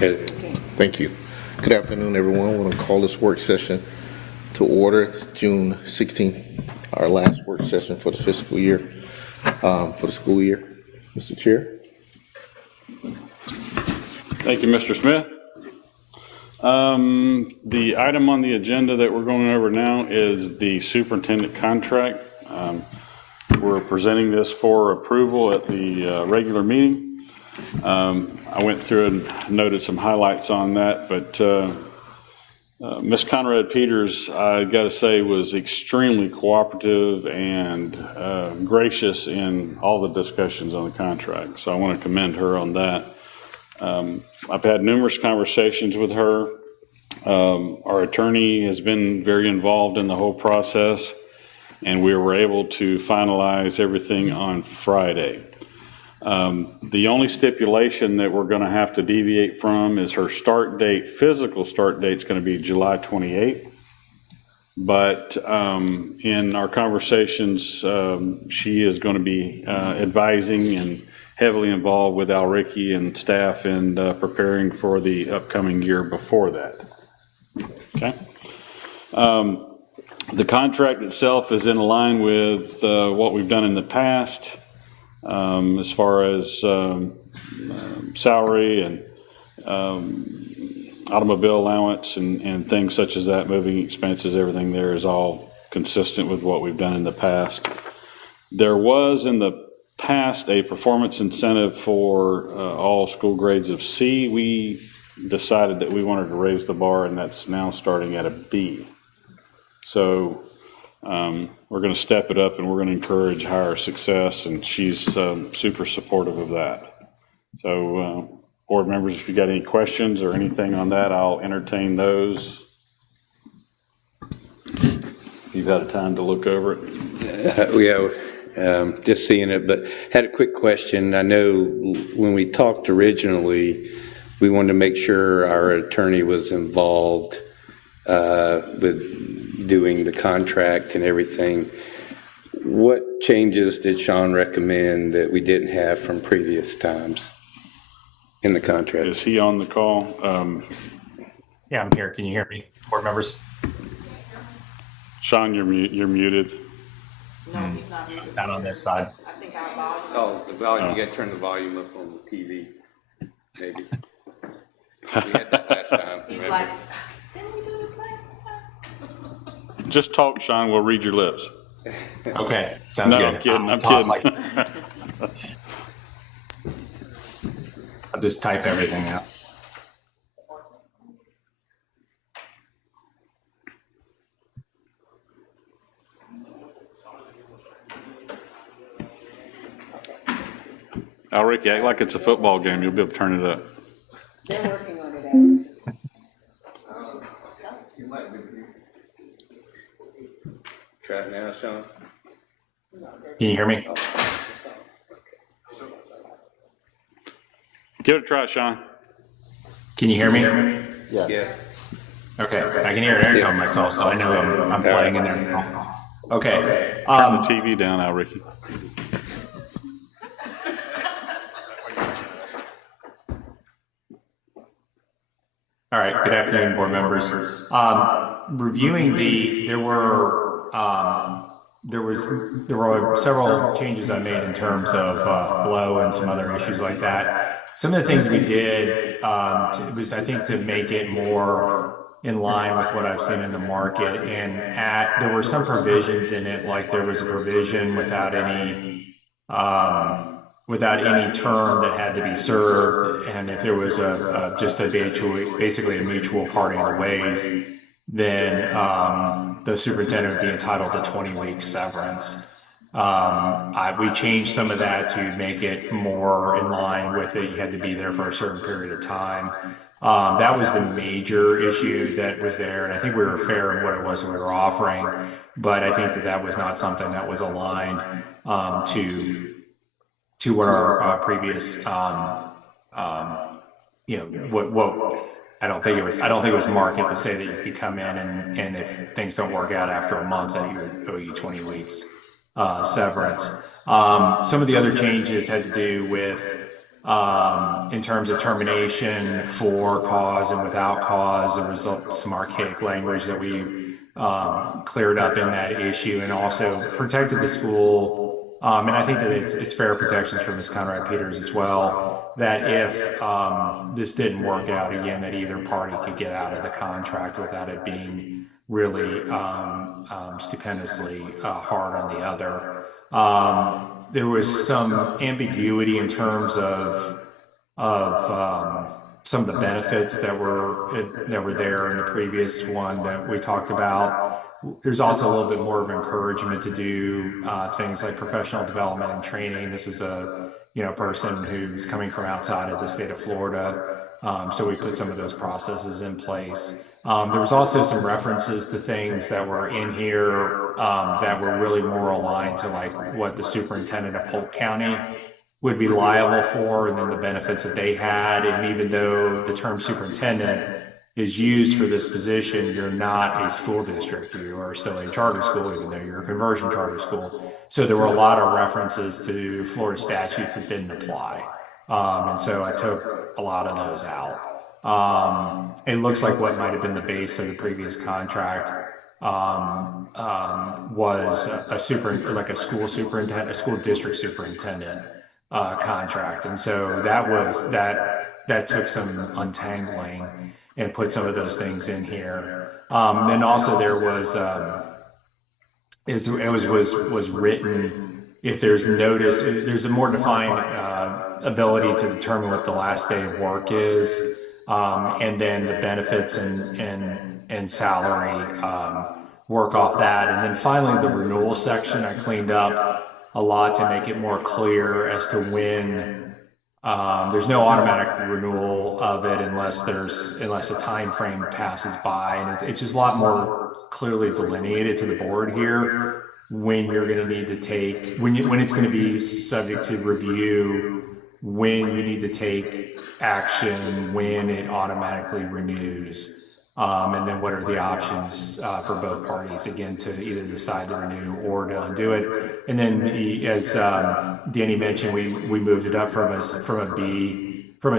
Okay. Thank you. Good afternoon, everyone. We're going to call this work session to order. It's June 16th, our last work session for the fiscal year, for the school year. Mr. Chair. Thank you, Mr. Smith. The item on the agenda that we're going over now is the superintendent contract. We're presenting this for approval at the regular meeting. I went through and noted some highlights on that, but Ms. Conrad Peters, I got to say, was extremely cooperative and gracious in all the discussions on the contract. So I want to commend her on that. I've had numerous conversations with her. Our attorney has been very involved in the whole process, and we were able to finalize everything on Friday. The only stipulation that we're going to have to deviate from is her start date. Physical start date is going to be July 28th. But in our conversations, she is going to be advising and heavily involved with Al Rickey and staff in preparing for the upcoming year before that. Okay. The contract itself is in line with what we've done in the past. As far as salary and automobile allowance and things such as that, moving expenses, everything there is all consistent with what we've done in the past. There was in the past a performance incentive for all school grades of C. We decided that we wanted to raise the bar, and that's now starting at a B. So we're going to step it up, and we're going to encourage higher success, and she's super supportive of that. So board members, if you got any questions or anything on that, I'll entertain those. You've had time to look over it. Just seeing it, but had a quick question. I know when we talked originally, we wanted to make sure our attorney was involved with doing the contract and everything. What changes did Sean recommend that we didn't have from previous times in the contract? Is he on the call? Yeah, I'm here. Can you hear me, board members? Sean, you're muted. No, he's not muted. Not on this side. I think our volume. Oh, the volume. You got to turn the volume up on the TV, maybe. We had that last time. He's remember? like, didn't we do this last time? Just talk, Sean. We'll read your lips. Okay, sounds No, good. I'm kidding. I'm I'll kidding. I'll just type everything out. Al Rickey, act like it's a football game. You'll be able to turn it up. They're working on it. Try it now, Sean. Can you hear me? Give it a try, Sean. Can you hear me? Yes. Yeah. Okay, I can hear an echo Yes. myself, so I know I'm playing in there. Okay. Turn the TV down, Al Rickey. All right, good afternoon, board members. Reviewing there were several changes I made in terms of flow and some other issues like that. Some of the things we did was, I think, to make it more in line with what I've seen in the market. And there were some provisions in it, like there was a provision without any term that had to be served, and if there was basically a mutual parting of the ways, then the superintendent would be entitled to 20 weeks severance. We changed some of that to make it more in line with it. You had to be there for a certain period of time. That was the major issue that was there, and I think we were fair in what it was that we were offering, but I think that was not something that was aligned to what our previous, what I don't think it was market to say that you could come in and if things don't work out after a month, that you would owe you 20 weeks severance. Some of the other changes had to do with in terms of termination for cause and without cause. There was some archaic language that we cleared up in that issue, and also protected the school. And I think that it's fair protections for Ms. Conrad Peters as well, that if this didn't work out again, that either party could get out of the contract without it being really stupendously hard on the other. There was some ambiguity in terms of some of the benefits that were there in the previous one that we talked about. There's also a little bit more of encouragement to do things like professional development and training. This is a person who's coming from outside of the state of Florida. So we put some of those processes in place. There was also some references to things that were in here that were really more aligned to like what the superintendent of Polk County would be liable for, and then the benefits that they had. And even though the term superintendent is used for this position, you're not a school district. You are still a charter school, even though you're a conversion charter school. So there were a lot of references to Florida statutes that didn't apply. And so I took a lot of those out. It looks like what might have been the base of the previous contract was a school superintendent, a school district superintendent contract. And so that took some untangling and put some of those things in here. Then also there was was written, if there's notice, there's a more defined ability to determine what the last day of work is, and then the benefits and salary, work off that. And then finally the renewal section I cleaned up a lot to make it more clear as to when there's no automatic renewal of it unless a time frame passes by, and it's just a lot more clearly delineated to the board here when you're going to need to take when it's going to be subject to review, when you need to take action, when it automatically renews. And then what are the options for both parties, again, to either decide to renew or to undo it. And then as Danny mentioned, we moved it up from a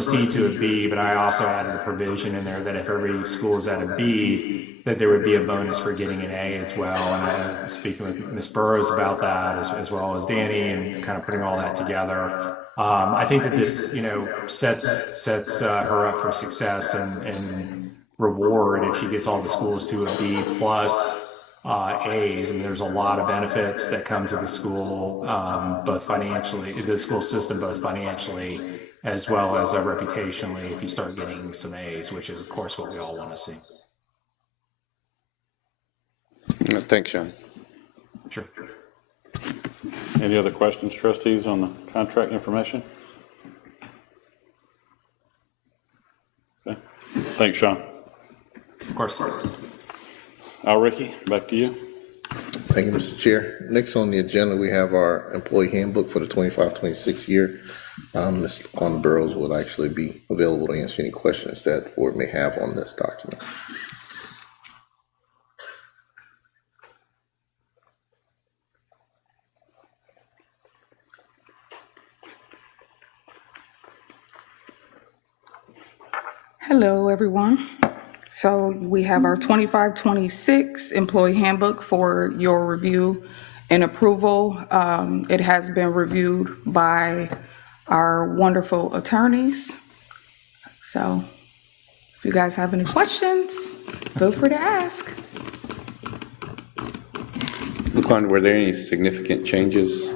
C to a B, but I also added a provision in there that if every school is at a B, that there would be a bonus for getting an A as well. And I was speaking with Ms. Burrows about that, as well as Danny, and kind of putting all that together. I think that this, sets her up for success and reward if she gets all the schools to a B plus A's. I mean, there's a lot of benefits that come to the school, both financially, the school system, both financially as well as reputationally, if you start getting some A's, which is of course what we all want to see. Thanks, Sean. Sure. Any other questions, trustees, on the contract information? Okay. Thanks, Sean. Of course. Ricky, back to you. Thank you, Mr. Chair. Next on the agenda, we have our employee handbook for the 25-26 year. Ms. LaQuanda Burrows will actually be available to answer any questions that the board may have on this document. Hello, everyone. So we have our 25-26 employee handbook for your review and approval. It has been reviewed by our wonderful attorneys. So if you guys have any questions, feel free to ask. LaQuanda, were there any significant changes?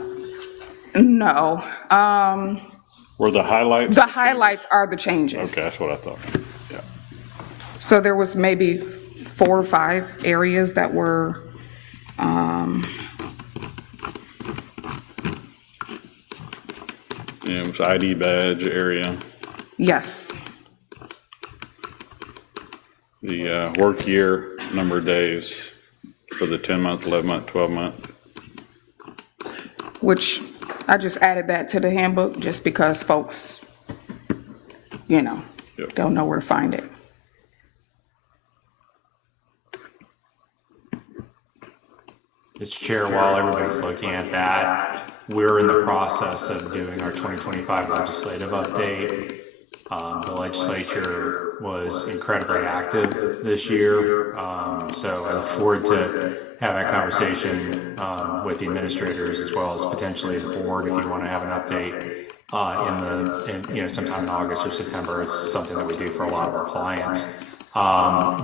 No. Were the highlights? The highlights are the changes. Okay, that's what I thought. Yeah. So there was maybe 4 or 5 areas that were Yeah, it was ID badge area. yes. The work year, number of days for the 10-month, 11-month, 12-month. Which I just added that to the handbook just because folks, Yep. don't know where to find it. Mr. Chair, while everybody's looking at that, we're in the process of doing our 2025 legislative update. The legislature was incredibly active this year, so I look forward to having a conversation with the administrators as well as potentially the board if you want to have an update sometime in August or September. It's something that we do for a lot of our clients.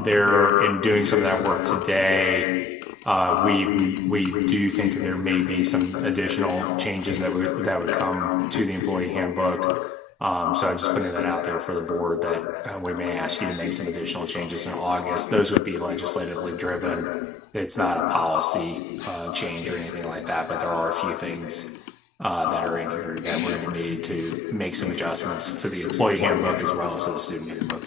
They're in doing some of that work today. We do think that there may be some additional changes that would come to the employee handbook. So I'm just putting that out there for the board that we may ask you to make some additional changes in August. Those would be legislatively driven. It's not a policy change or anything like that, but there are a few things that are in here that we're going to need to make some adjustments to the employee handbook as well as to the student handbook.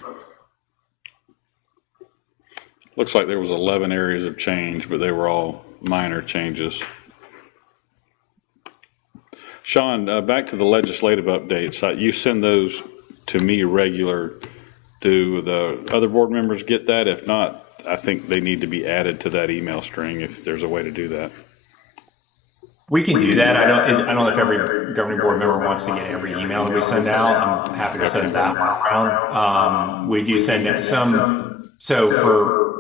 Looks like there was 11 areas of change, but they were all minor changes. Sean, back to the legislative updates. You send those to me regular. Do the other board members get that? If not, I think they need to be added to that email string if there's a way to do that. We can do that. I don't know if every governing board member wants to get every email that we send out. I'm happy to send that one around. We do send out some. So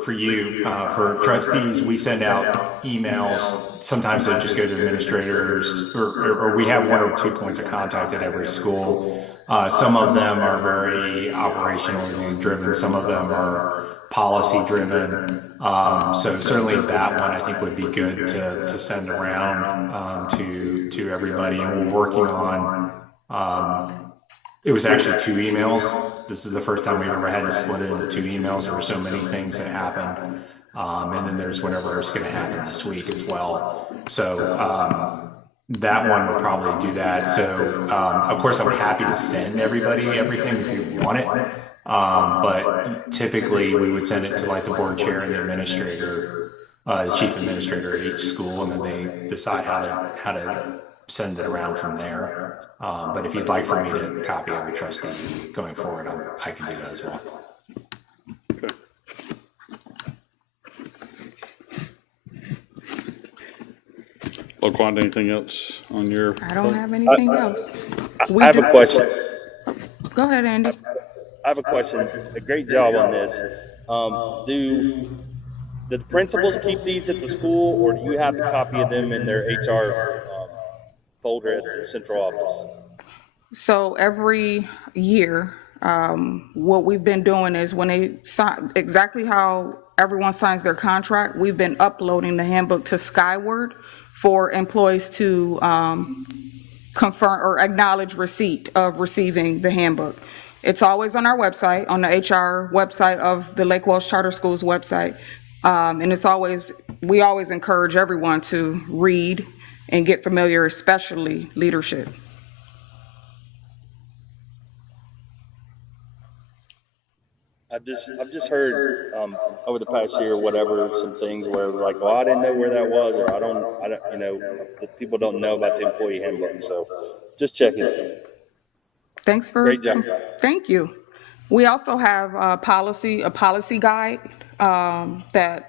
for you, for trustees, we send out emails. Sometimes they just go to administrators, or we have 1 or 2 points of contact at every school. Some of them are very operationally driven. Some of them are policy driven. So certainly that one I think would be good to send around to everybody. And we're working on. It was actually 2 emails. This is the first time we've ever had to split it into 2 emails. There were so many things that happened. And then there's whatever is going to happen this week as well. So that one will probably do that. So of course, I'm happy to send everybody everything if you want it. But typically we would send it to like the board chair and the administrator, the chief administrator at each school, and then they decide how to send it around from there. But if you'd like for me to copy every trustee going forward, I can do that as well. Okay. LaQuanda, anything else on your? I don't have anything else. I have a question. Go ahead, Andy. I have a question. A great job on this. Do the principals keep these at the school, or do you have a copy of them in their HR folder at the central office? So every year, what we've been doing is when they sign, exactly how everyone signs their contract, we've been uploading the handbook to Skyward for employees to confirm or acknowledge receipt of receiving the handbook. It's always on our website, on the HR website of the Lake Wells Charter Schools website. And we always encourage everyone to read and get familiar, especially leadership. I've just heard over the past year, whatever, some things where like, well, I didn't know where that was, or I don't, the people don't know about the employee handbook. So just checking. Thanks for. Great job. Thank you. We also have a policy guide that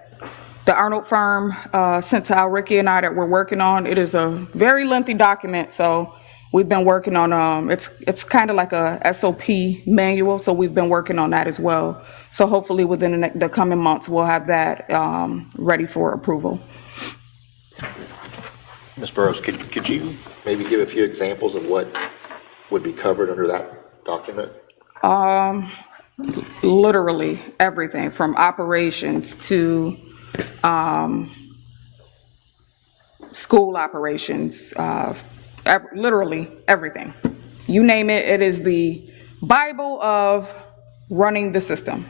the Arnold firm sent to Al Ricky and I that we're working on. It is a very lengthy document, so we've been working on, it's kind of like a SOP manual, so we've been working on that as well. So hopefully within the coming months, we'll have that ready for approval. Ms. Burrows, could you maybe give a few examples of what would be covered under that document? Literally everything from operations to school operations, literally everything. You name it, it is the Bible of running the system.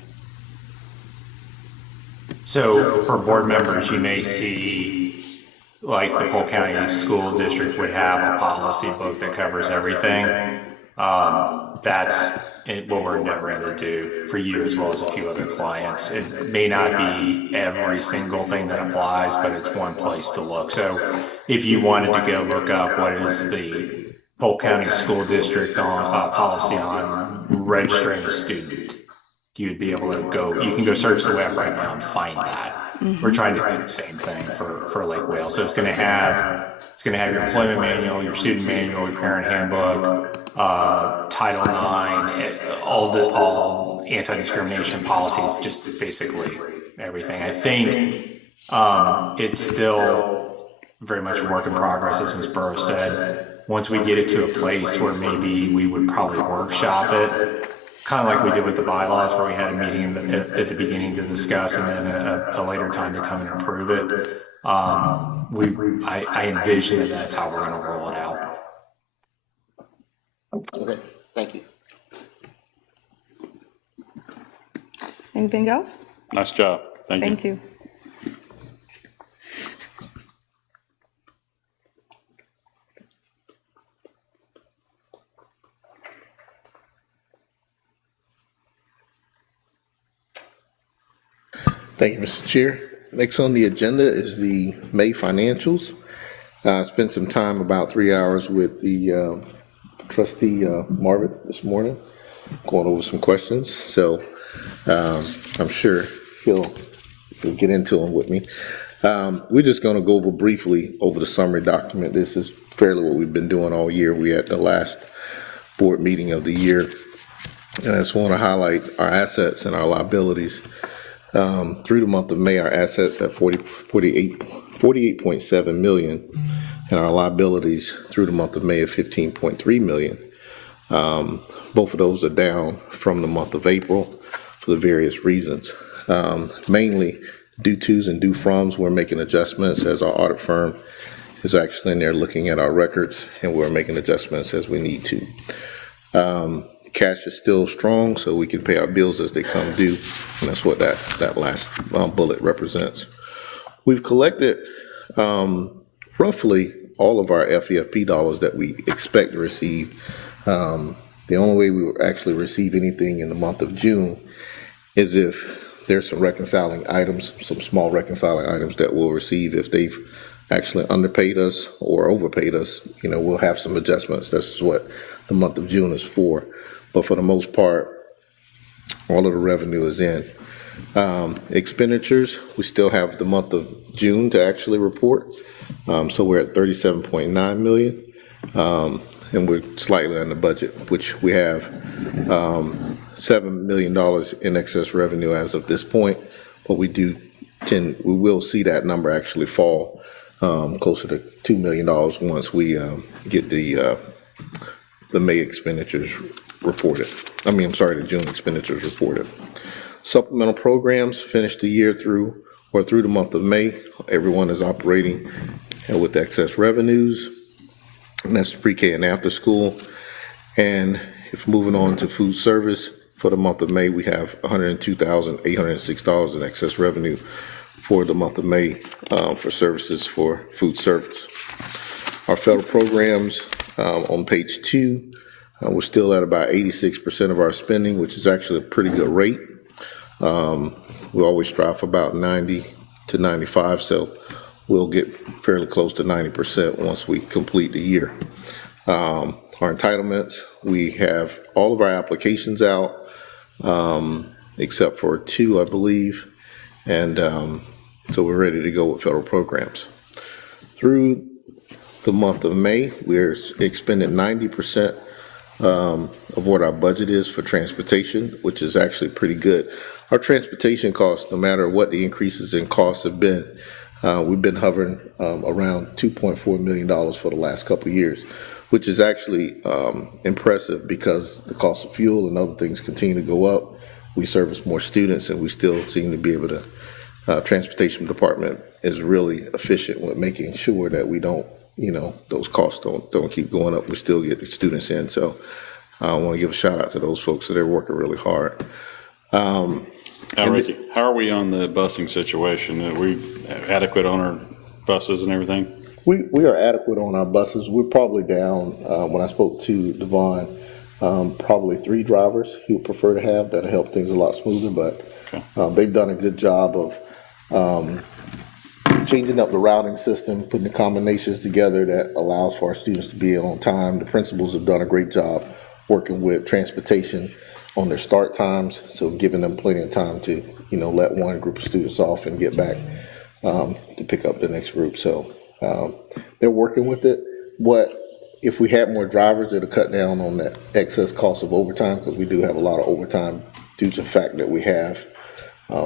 So for board members, you may see, like the Polk County School District would have a policy book that covers everything. That's what we're endeavoring to do for you as well as a few other clients. It may not be every single thing that applies, but it's one place to look. So if you wanted to go look up what is the Polk County School District on policy on registering a student, you'd be able to you can go search the web right now and find that. Mm-hmm. We're trying to do the same thing for Lake Wales. So it's going to have It's going to have your employment manual, your student manual, your parent handbook, Title IX, all anti-discrimination policies, just basically everything. I think it's still very much a work in progress, as Ms. Burrows said. Once we get it to a place where maybe we would probably workshop it, kind of like we did with the bylaws, where we had a meeting at the beginning to discuss and then a later time to come and approve it. I envision that that's how we're going to roll it out. Okay, thank you. Anything else? Nice job. Thank you. Thank you. Thank you, Mr. Chair. Next on the agenda is the May financials. I spent some time, about 3 hours, with the trustee Marvin this morning, going over some questions. So I'm sure he'll get into them with me. We're just going to go over briefly over the summary document. This is fairly what we've been doing all year. We had the last board meeting of the year, and I just want to highlight our assets and our liabilities. Through the month of May, our assets at 48.7 million, and our liabilities through the month of May at 15.3 million. Both of those are down from the month of April for the various reasons. Mainly due tos and due froms, we're making adjustments as our audit firm is actually in there looking at our records, and we're making adjustments as we need to. Cash is still strong, so we can pay our bills as they come due, and that's what that last bullet represents. We've collected roughly all of our FEFP dollars that we expect to receive. The only way we will actually receive anything in the month of June is if there's some reconciling items, some small reconciling items that we'll receive. If they've actually underpaid us or overpaid us, we'll have some adjustments. That's what the month of June is for. But for the most part, all of the revenue is in. Expenditures, we still have the month of June to actually report. So we're at 37.9 million, and we're slightly under budget, which we have $7 million in excess revenue as of this point. But we will see that number actually fall closer to $2 million once we get the May expenditures reported. The June expenditures reported. Supplemental programs finished the year through the month of May. Everyone is operating with excess revenues, and that's pre-K and after school. And if moving on to food service, for the month of May, we have $102,806 in excess revenue for the month of May for services for food service. Our federal programs on page 2, we're still at about 86% of our spending, which is actually a pretty good rate. We always strive for about 90 to 95, so we'll get fairly close to 90% once we complete the year. Our entitlements, we have all of our applications out, except for 2, I believe, and so we're ready to go with federal programs. Through the month of May, we're expending 90% of what our budget is for transportation, which is actually pretty good. Our transportation costs, no matter what the increases in costs have been, we've been hovering around $2.4 million for the last couple of years, which is actually impressive because the cost of fuel and other things continue to go up. We service more students, and we still seem to be able to, transportation department is really efficient with making sure that we don't, those costs don't keep going up. We still get the students in. So I want to give a shout out to those folks that are working really hard. Ricky, how are we on the busing situation? Are we adequate on our buses and everything? We are adequate on our buses. We're probably down, when I spoke to Devon, probably 3 drivers he would prefer to have. That'll help things a lot smoother, but they've done a good job of changing up the routing system, putting the combinations together that allows for our students to be on time. The principals have done a great job working with transportation on their start times, so giving them plenty of time to, let one group of students off and get back to pick up the next group. So They're working with it. If we had more drivers, it'll cut down on that excess cost of overtime, because we do have a lot of overtime due to the fact that we have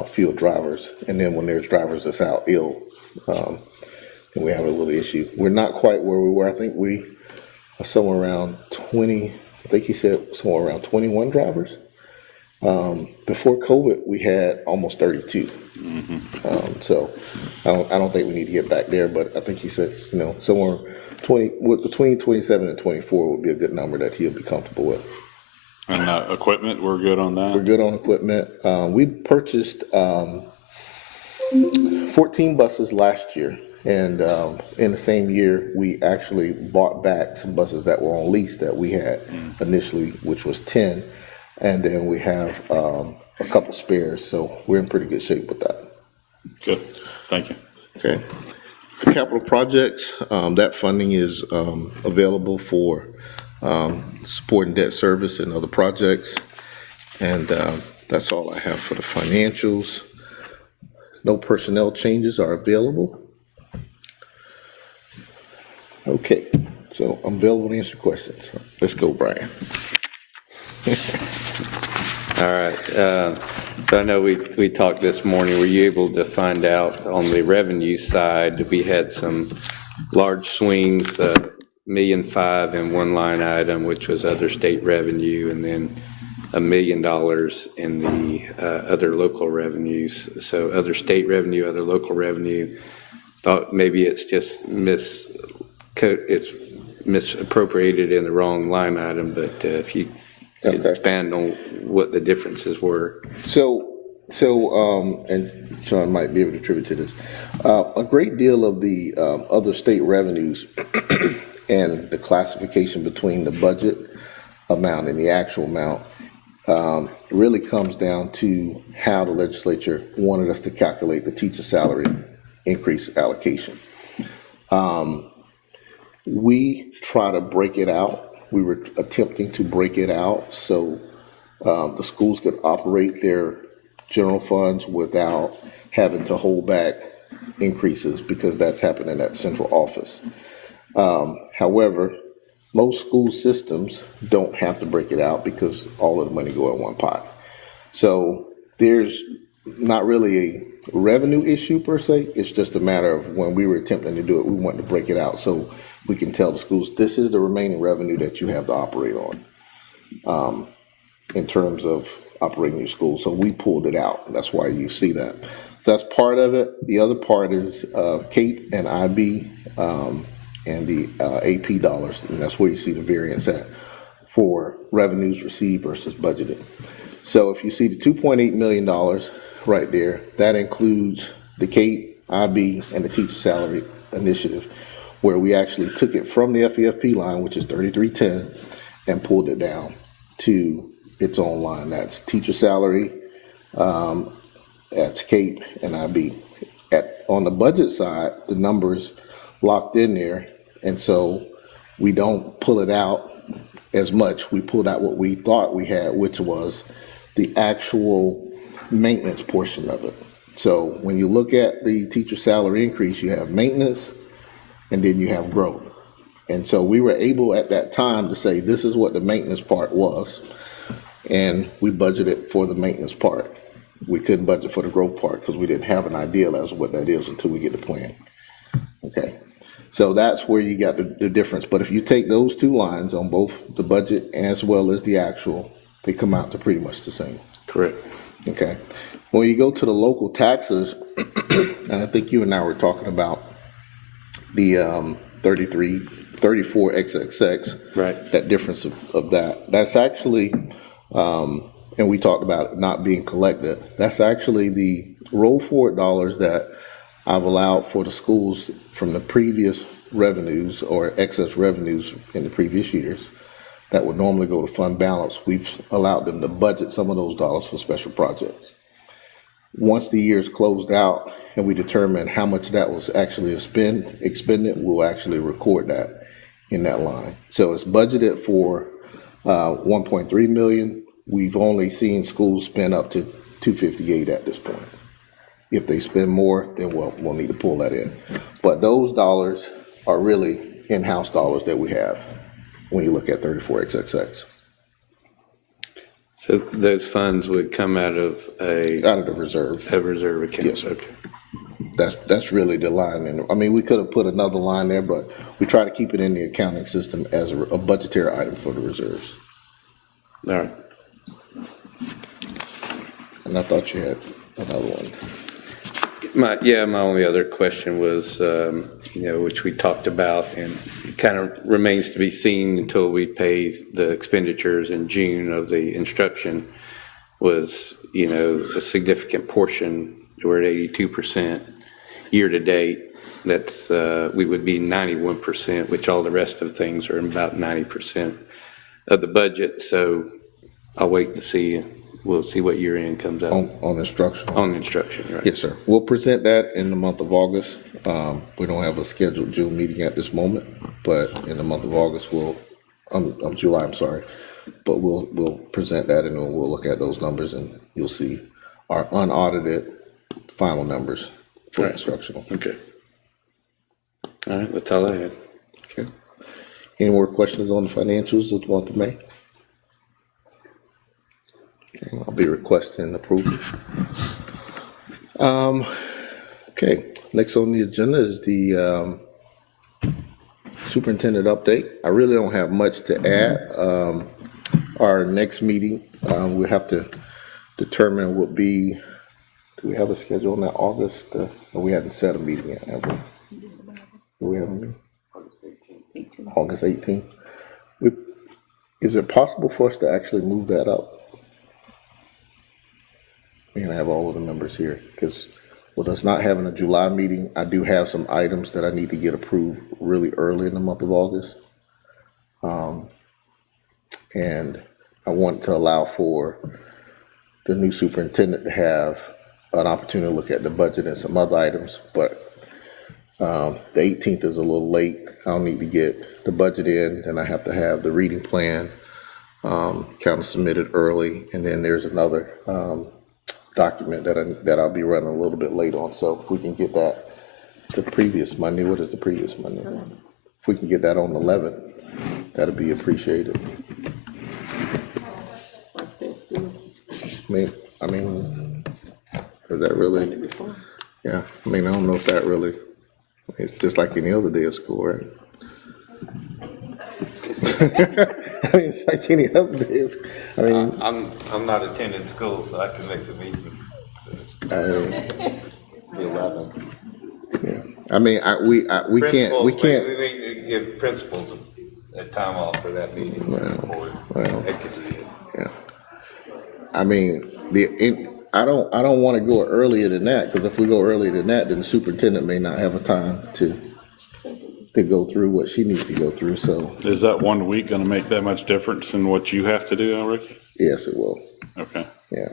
fewer drivers. And then when there's drivers that's out ill, then we have a little issue. We're not quite where we were. I think we are somewhere around 20, I think he said somewhere around 21 drivers. Before COVID, we had almost 32. So I don't think we need to get back there, but I think he said, somewhere between 27 and 24 would be a good number that he'll be comfortable with. And equipment, we're good on that? We're good on equipment. We purchased 14 buses last year, and in the same year, we actually bought back some buses that were on lease that we had initially, which was 10, and then we have a couple spares, so we're in pretty good shape with that. Good, thank you. Okay. Capital projects, that funding is available for supporting debt service and other projects. And that's all I have for the financials. No personnel changes are available. Okay, so I'm available to answer questions. Let's go, Brian. All right. So I know we talked this morning. Were you able to find out on the revenue side, we had some large swings, $1.5 million in one line item, which was other state revenue, and then $1 million in the other local revenues. So other state revenue, other local revenue. Thought maybe it's just it's misappropriated in the wrong line item, but if you could expand on what the differences were. So, and Sean might be able to attribute to this. A great deal of the other state revenues and the classification between the budget amount and the actual amount really comes down to how the legislature wanted us to calculate the teacher salary increase allocation. We try to break it out. We were attempting to break it out so the schools could operate their general funds without having to hold back increases, because that's happening at central office. However, most school systems don't have to break it out because all of the money go in one pot. So there's not really a revenue issue per se. It's just a matter of when we were attempting to do it, we wanted to break it out so we can tell the schools, this is the remaining revenue that you have to operate on in terms of operating your school. So we pulled it out. That's why you see that. So that's part of it. The other part is CAPE and IB and the AP dollars, and that's where you see the variance at for revenues received versus budgeted. So if you see the $2.8 million right there, that includes the CAPE, IB, and the teacher salary initiative, where we actually took it from the FEFP line, which is 3310, and pulled it down to its own line. That's teacher salary, that's CAPE and IB. On the budget side, the numbers locked in there, and so we don't pull it out as much. We pulled out what we thought we had, which was the actual maintenance portion of it. So when you look at the teacher salary increase, you have maintenance, and then you have growth. And so we were able at that time to say, this is what the maintenance part was, and we budgeted for the maintenance part. We couldn't budget for the growth part because we didn't have an idea as to what that is until we get the plan. Okay, so that's where you got the difference. But if you take those two lines on both the budget as well as the actual, they come out to pretty much the same. Correct. Okay, when you go to the local taxes, and I think you and I were talking about the 34 XXX, right? That difference of that. That's actually, and we talked about it not being collected. That's actually the roll forward dollars that I've allowed for the schools from the previous revenues or excess revenues in the previous years that would normally go to fund balance. We've allowed them to budget some of those dollars for special projects. Once the year is closed out and we determine how much that was actually expended, we'll actually record that in that line. So it's budgeted for 1.3 million. We've only seen schools spend up to 258 at this point. If they spend more, then we'll need to pull that in. But those dollars are really in-house dollars that we have when you look at 34XXX. So those funds would come out of Out of the reserve. a reserve account? Yes, sir. Okay. That's really the line. And I mean, we could have put another line there, but we try to keep it in the accounting system as a budgetary item for the reserves. All right. And I thought you had another one. My only other question was, which we talked about, and it kind of remains to be seen until we pay the expenditures in June of the instruction, was, a significant portion, we're at 82% year-to-date. That's, we would be 91%, which all the rest of things are about 90% of the budget. So I'll wait to see. We'll see what year-end comes out. On instruction. On instruction, right? Yes, sir. We'll present that in the month of August. We don't have a scheduled June meeting at this moment, but in the month of August, of July, I'm sorry. But we'll present that and then we'll look at those numbers and you'll see our unaudited final numbers for Right. instructional. Okay. All right, that's all I had. Okay. Any more questions on the financials of the month of May? Okay, I'll be requesting approval. Okay, next on the agenda is the superintendent update. I really don't have much to add. Our next meeting, we have to determine would be, do we have a schedule on that August? We hadn't set a meeting yet, have we? Do we have a meeting? August 18th. Is it possible for us to actually move that up? We're gonna have all of the members here, because with us not having a July meeting, I do have some items that I need to get approved really early in the month of August. And I want to allow for the new superintendent to have an opportunity to look at the budget and some other items, but the 18th is a little late. I'll need to get the budget in, and I have to have the reading plan kind of submitted early, and then there's another document that I'll be running a little bit late on. So if we can get that the previous Monday, what is the previous Monday? If we can get that on the 11th, that'd be appreciated. I mean, is that really? Yeah, I mean, I don't know if that really, it's just like any other day of school, right? I mean, it's like any other day of school. I mean, I'm not attending school, so I can make the meeting. the 11th. Yeah. I mean, we can't. We need to give principals a time off for that meeting. Well, That could be it. yeah. I mean, I don't want to go earlier than that, because if we go earlier than that, then the superintendent may not have a time to go through what she needs to go through. So Is that 1 week going to make that much difference in what you have to do, Ricky? yes, it will. Okay. Yeah,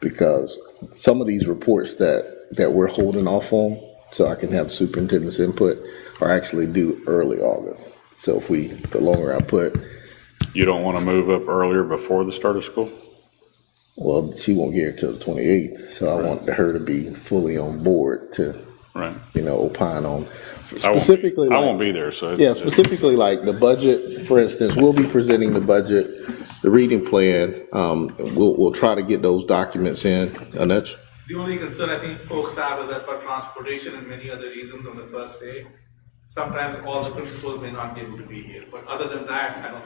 because some of these reports that we're holding off on, so I can have the superintendent's input, are actually due early August. So the longer I put, You don't want to move up earlier before the start of school? well, she won't get here till the 28th. So I want her to be fully on board to, Right. opine on I specifically. won't be there, so. Yeah, specifically like the budget, for instance, we'll be presenting the budget, the reading plan. We'll try to get those documents in. Annette? The only concern I think folks have is that for transportation and many other reasons on the first day, sometimes all the principals may not be able to be here. But other than that, I don't.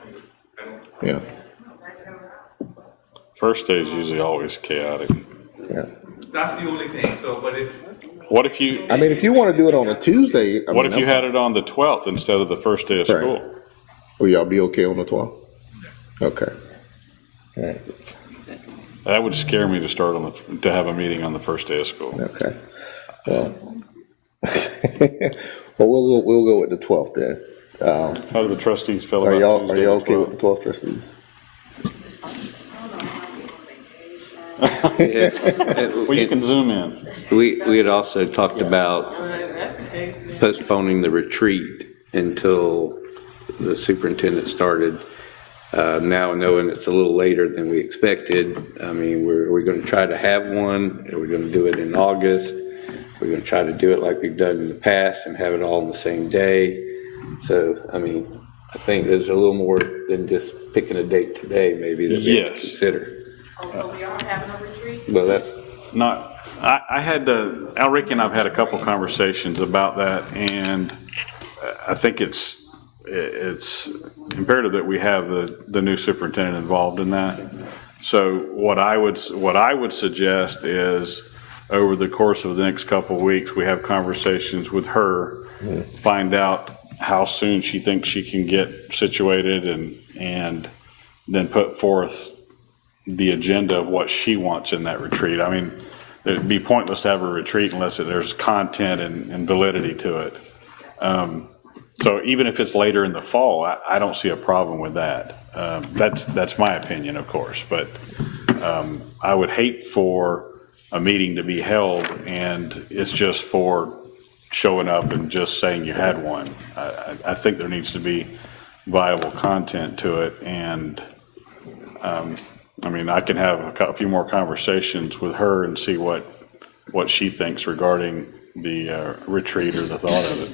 Yeah, First day is usually always chaotic. yeah. That's the only thing. So, but What if you, I mean, if you want to do it on a Tuesday. what if you had it on the 12th instead of the first day of Right. school? Will y'all be okay on the 12th? Okay. All right, That would scare me to to have a meeting on the first day of school. okay. Well, well, we'll go with the 12th then. How do the trustees feel Are about y'all Tuesday the okay with 12th? the 12th, trustees? Well, you can zoom in. We had also talked about postponing the retreat until the superintendent started. Now knowing it's a little later than we expected, I mean, we're going to try to have one, and we're going to do it in August. We're going to try to do it like we've done in the past and have it all on the same day. So, I mean, I think there's a little more than just picking a date today, maybe, that we have to Yes. consider. Oh, so we are having a retreat? Well, that's, Not, I had, Alric and I've had a couple conversations about that, and I think it's imperative that we have the new superintendent involved in that. So what I would suggest is, over the course of the next couple of weeks, we have conversations with her, find out how soon she thinks she can get situated, and then put forth the agenda of what she wants in that retreat. I mean, it'd be pointless to have a retreat unless there's content and validity to it. So even if it's later in the fall, I don't see a problem with that. That's my opinion, of course, but I would hate for a meeting to be held and it's just for showing up and just saying you had one. I think there needs to be viable content to it, and I mean, I can have a few more conversations with her and see what she thinks regarding the retreat or the thought of it.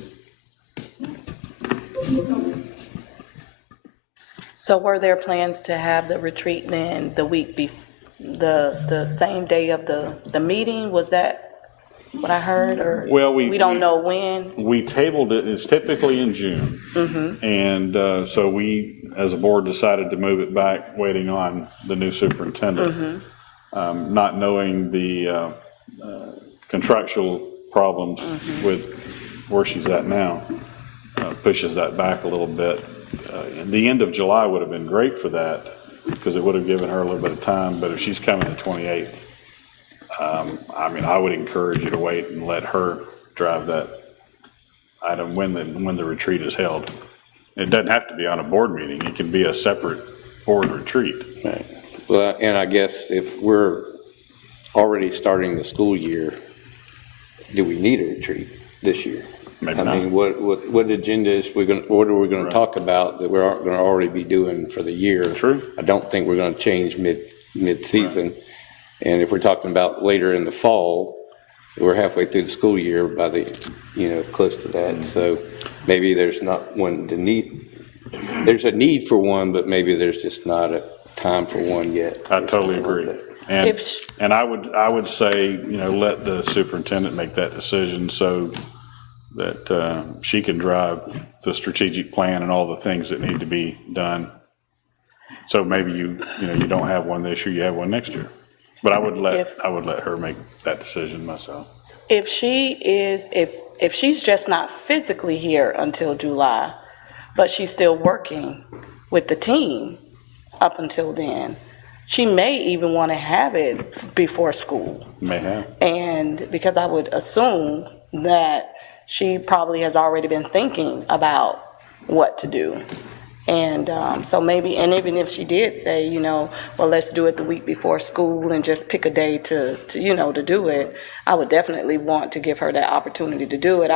So were there plans to have the retreat then the week the same day of the meeting? Was that what I heard, or Well, we don't know when? We tabled it, it's typically in June. And so we, as a board, decided to move it back, waiting on the new superintendent. Not knowing the contractual problems with where she's at now, pushes that back a little bit. The end of July would have been great for that, because it would have given her a little bit of time, but if she's coming the 28th, I mean, I would encourage you to wait and let her drive that item when the retreat is held. It doesn't have to be on a board meeting. It can be a separate board retreat. right. Well, and I guess if we're already starting the school year, do we need a retreat this year? Maybe I not. mean, what agenda is what are we going to talk about that we're going to already be doing for the year? True. I don't think we're going to change mid-season. Right. And if we're talking about later in the fall, we're halfway through the school year by close to that. So maybe there's not one to need. There's a need for one, but maybe there's just not a time for one yet. I totally agree. And I would say, let the superintendent make that decision so that she can drive the strategic plan and all the things that need to be done. So maybe you don't have one this year, you have one next year. But I would let her make that decision myself. If she's just not physically here until July, but she's still working with the team up until then, she may even want to have it before school. May have. And because I would assume that she probably has already been thinking about what to do. And so maybe, and even if she did say, well, let's do it the week before school and just pick a day to do it, I would definitely want to give her that opportunity to do it.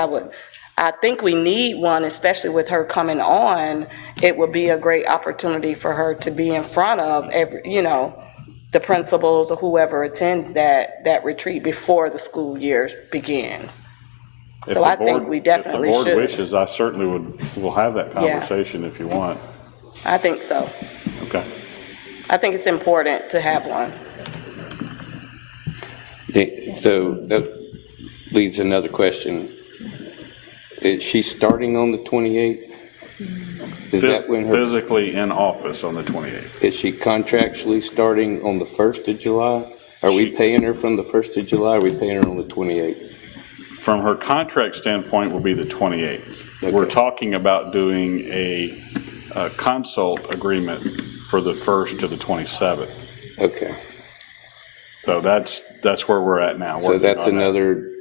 I think we need one, especially with her coming on. It would be a great opportunity for her to be in front of the principals or whoever attends that retreat before the school year begins. So I think we definitely should. If the board wishes, I certainly will have that conversation if you want. I think so. Okay. I think it's important to have one. So that leads another question. Is she starting on the 28th? Is that when Physically in office on the 28th. Is she contractually starting on the 1st of July? Are we paying her from the 1st of July? Or are we paying her on the 28th? From her contract standpoint, will be the 28th. Okay. We're talking about doing a consult agreement for the 1st to the 27th. Okay. So that's where we're at now. So that's another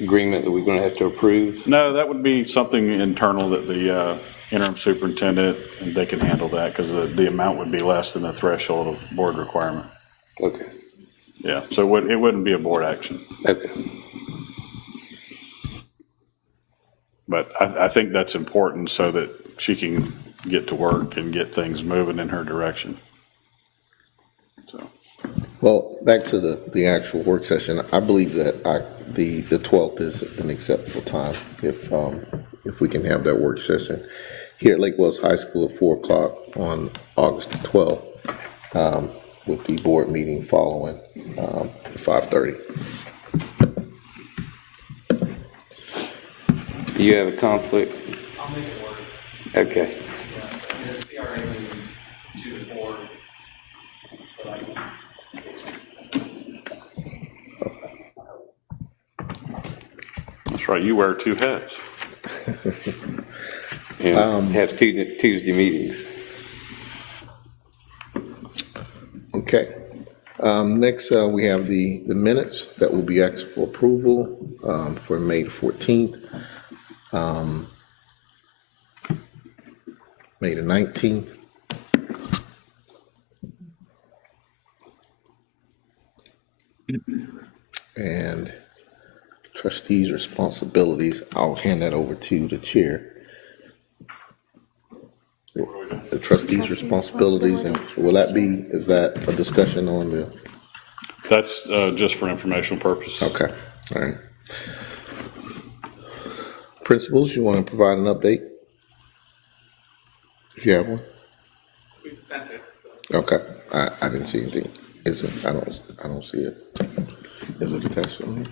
agreement that we're going to have to approve? No, that would be something internal that the interim superintendent, and they can handle that because the amount would be less than the threshold of board requirement. Okay. Yeah, so it wouldn't be a board action. Okay. But I think that's important so that she can get to work and get things moving in her direction. So, Well, back to the actual work session, I believe that the 12th is an acceptable time if we can have that work session here at Lake Wells High School at 4 o'clock on August the 12th, with the board meeting following, 5:30. Do you have a conflict? I'll make it work. Okay. Yeah, the CRA meeting 2 to 4. But that's right, you wear two hats. And have Tuesday meetings. Okay. Next, we have the minutes that will be asked for approval for May the 14th, May the 19th, and trustees' responsibilities. I'll hand that over to the chair. The trustees' responsibilities, and will that be, is that a discussion on the? That's just for informational purposes. Okay, all right. Principals, you want to provide an update? If you have one? we sent it. So. Okay, I didn't see anything. Is it, I don't see it. Is it attached to me?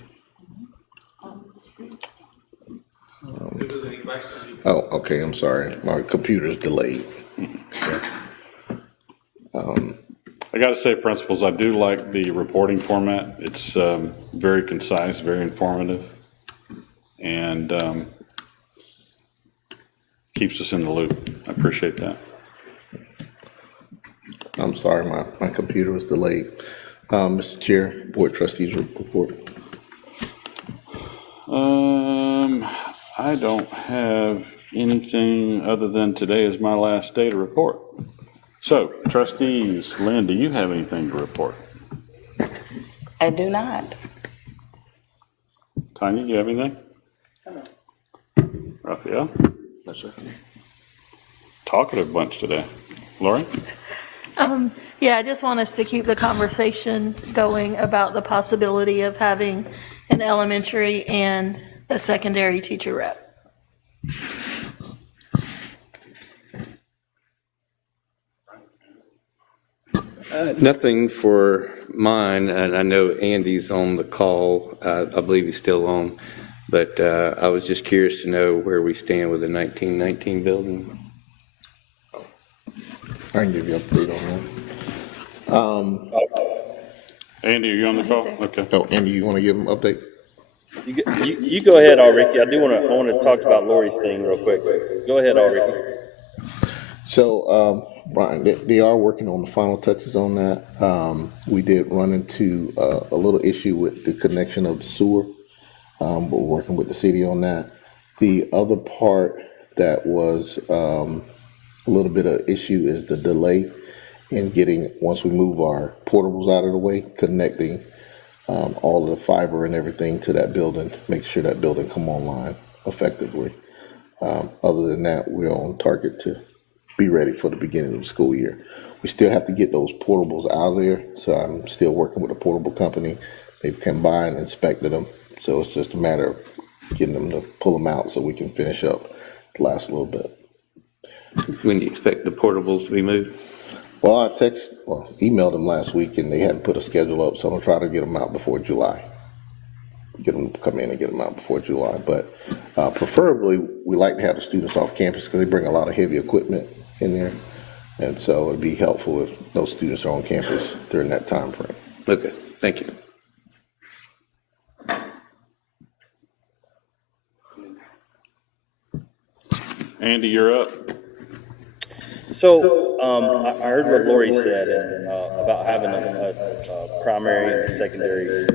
If there's any questions, you can. Oh, okay, I'm sorry. My computer's delayed. I gotta say, principals, I do like the reporting format. It's very concise, very informative, and keeps us in the loop. I appreciate that. I'm sorry, my computer was delayed. Mr. Chair, Board Trustees report. I don't have anything other than today is my last day to report. So, trustees, Lynn, do you have anything to report? I do not. Tanya, you have anything? Raphael? No, sir. Talkative bunch today. Lori? Yeah, I just want us to keep the conversation going about the possibility of having an elementary and a secondary teacher rep. Nothing for mine, and I know Andy's on the call. I believe he's still on, but I was just curious to know where we stand with the 1919 building. I can give you an update on that. Andy, are you on the call? Okay. Oh, Andy, you want to give them an update? You go ahead, Ricky. I want to talk about Lori's thing real quick. Go ahead, Ricky. So, Brian, they are working on the final touches on that. We did run into a little issue with the connection of the sewer. But we're working with the city on that. The other part that was a little bit of issue is the delay in getting, once we move our portables out of the way, connecting all of the fiber and everything to that building, make sure that building come online effectively. Other than that, we're on target to be ready for the beginning of the school year. We still have to get those portables out of there, so I'm still working with a portable company. They've come by and inspected them, so it's just a matter of getting them to pull them out so we can finish up the last little bit. When do you expect the portables to be moved? Well, I emailed them last week, and they hadn't put a schedule up, so I'm gonna try to get them out before July. Get them to come in and get them out before July, but preferably we like to have the students off campus because they bring a lot of heavy equipment in there, and so it'd be helpful if those students are on campus during that time frame. Okay, thank you. Andy, you're up. So I heard what Lori said about having a primary and secondary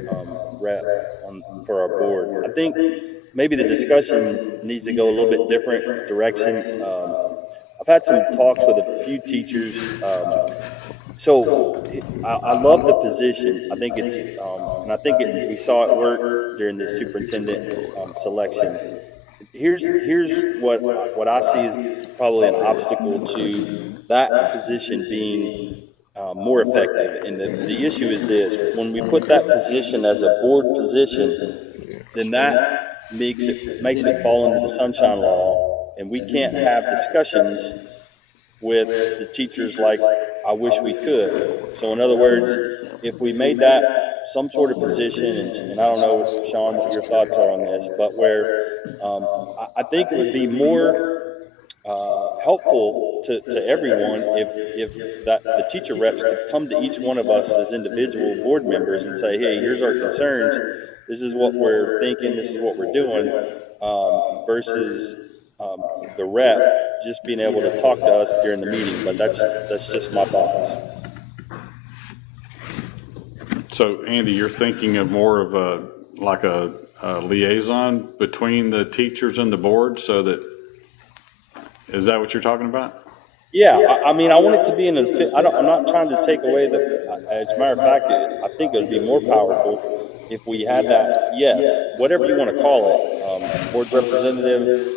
rep for our board. I think maybe the discussion needs to go a little bit different direction. I've had some talks with a few teachers. So I love the position. I think it's, and I think we saw it work during the superintendent selection. here's what I see is probably an obstacle to that position being more effective. And the issue is this: when we put that position as a board position, then that makes it fall under the sunshine law, and we can't have discussions with the teachers like I wish we could. So in other words, if we made that some sort of position, and I don't know, Sean, what your thoughts are on this, but where I think it would be more helpful to everyone if the teacher reps could come to each one of us as individual board members and say, hey, here's our concerns, this is what we're thinking, this is what we're doing, versus the rep just being able to talk to us during the meeting. But that's just my thoughts. So Andy, you're thinking of more of a liaison between the teachers and the board, so that, is that what you're talking about? Yeah, I mean, I want it to be I'm not trying to take away as a matter of fact, I think it would be more powerful if we had that, yes, whatever you want to call it, board representative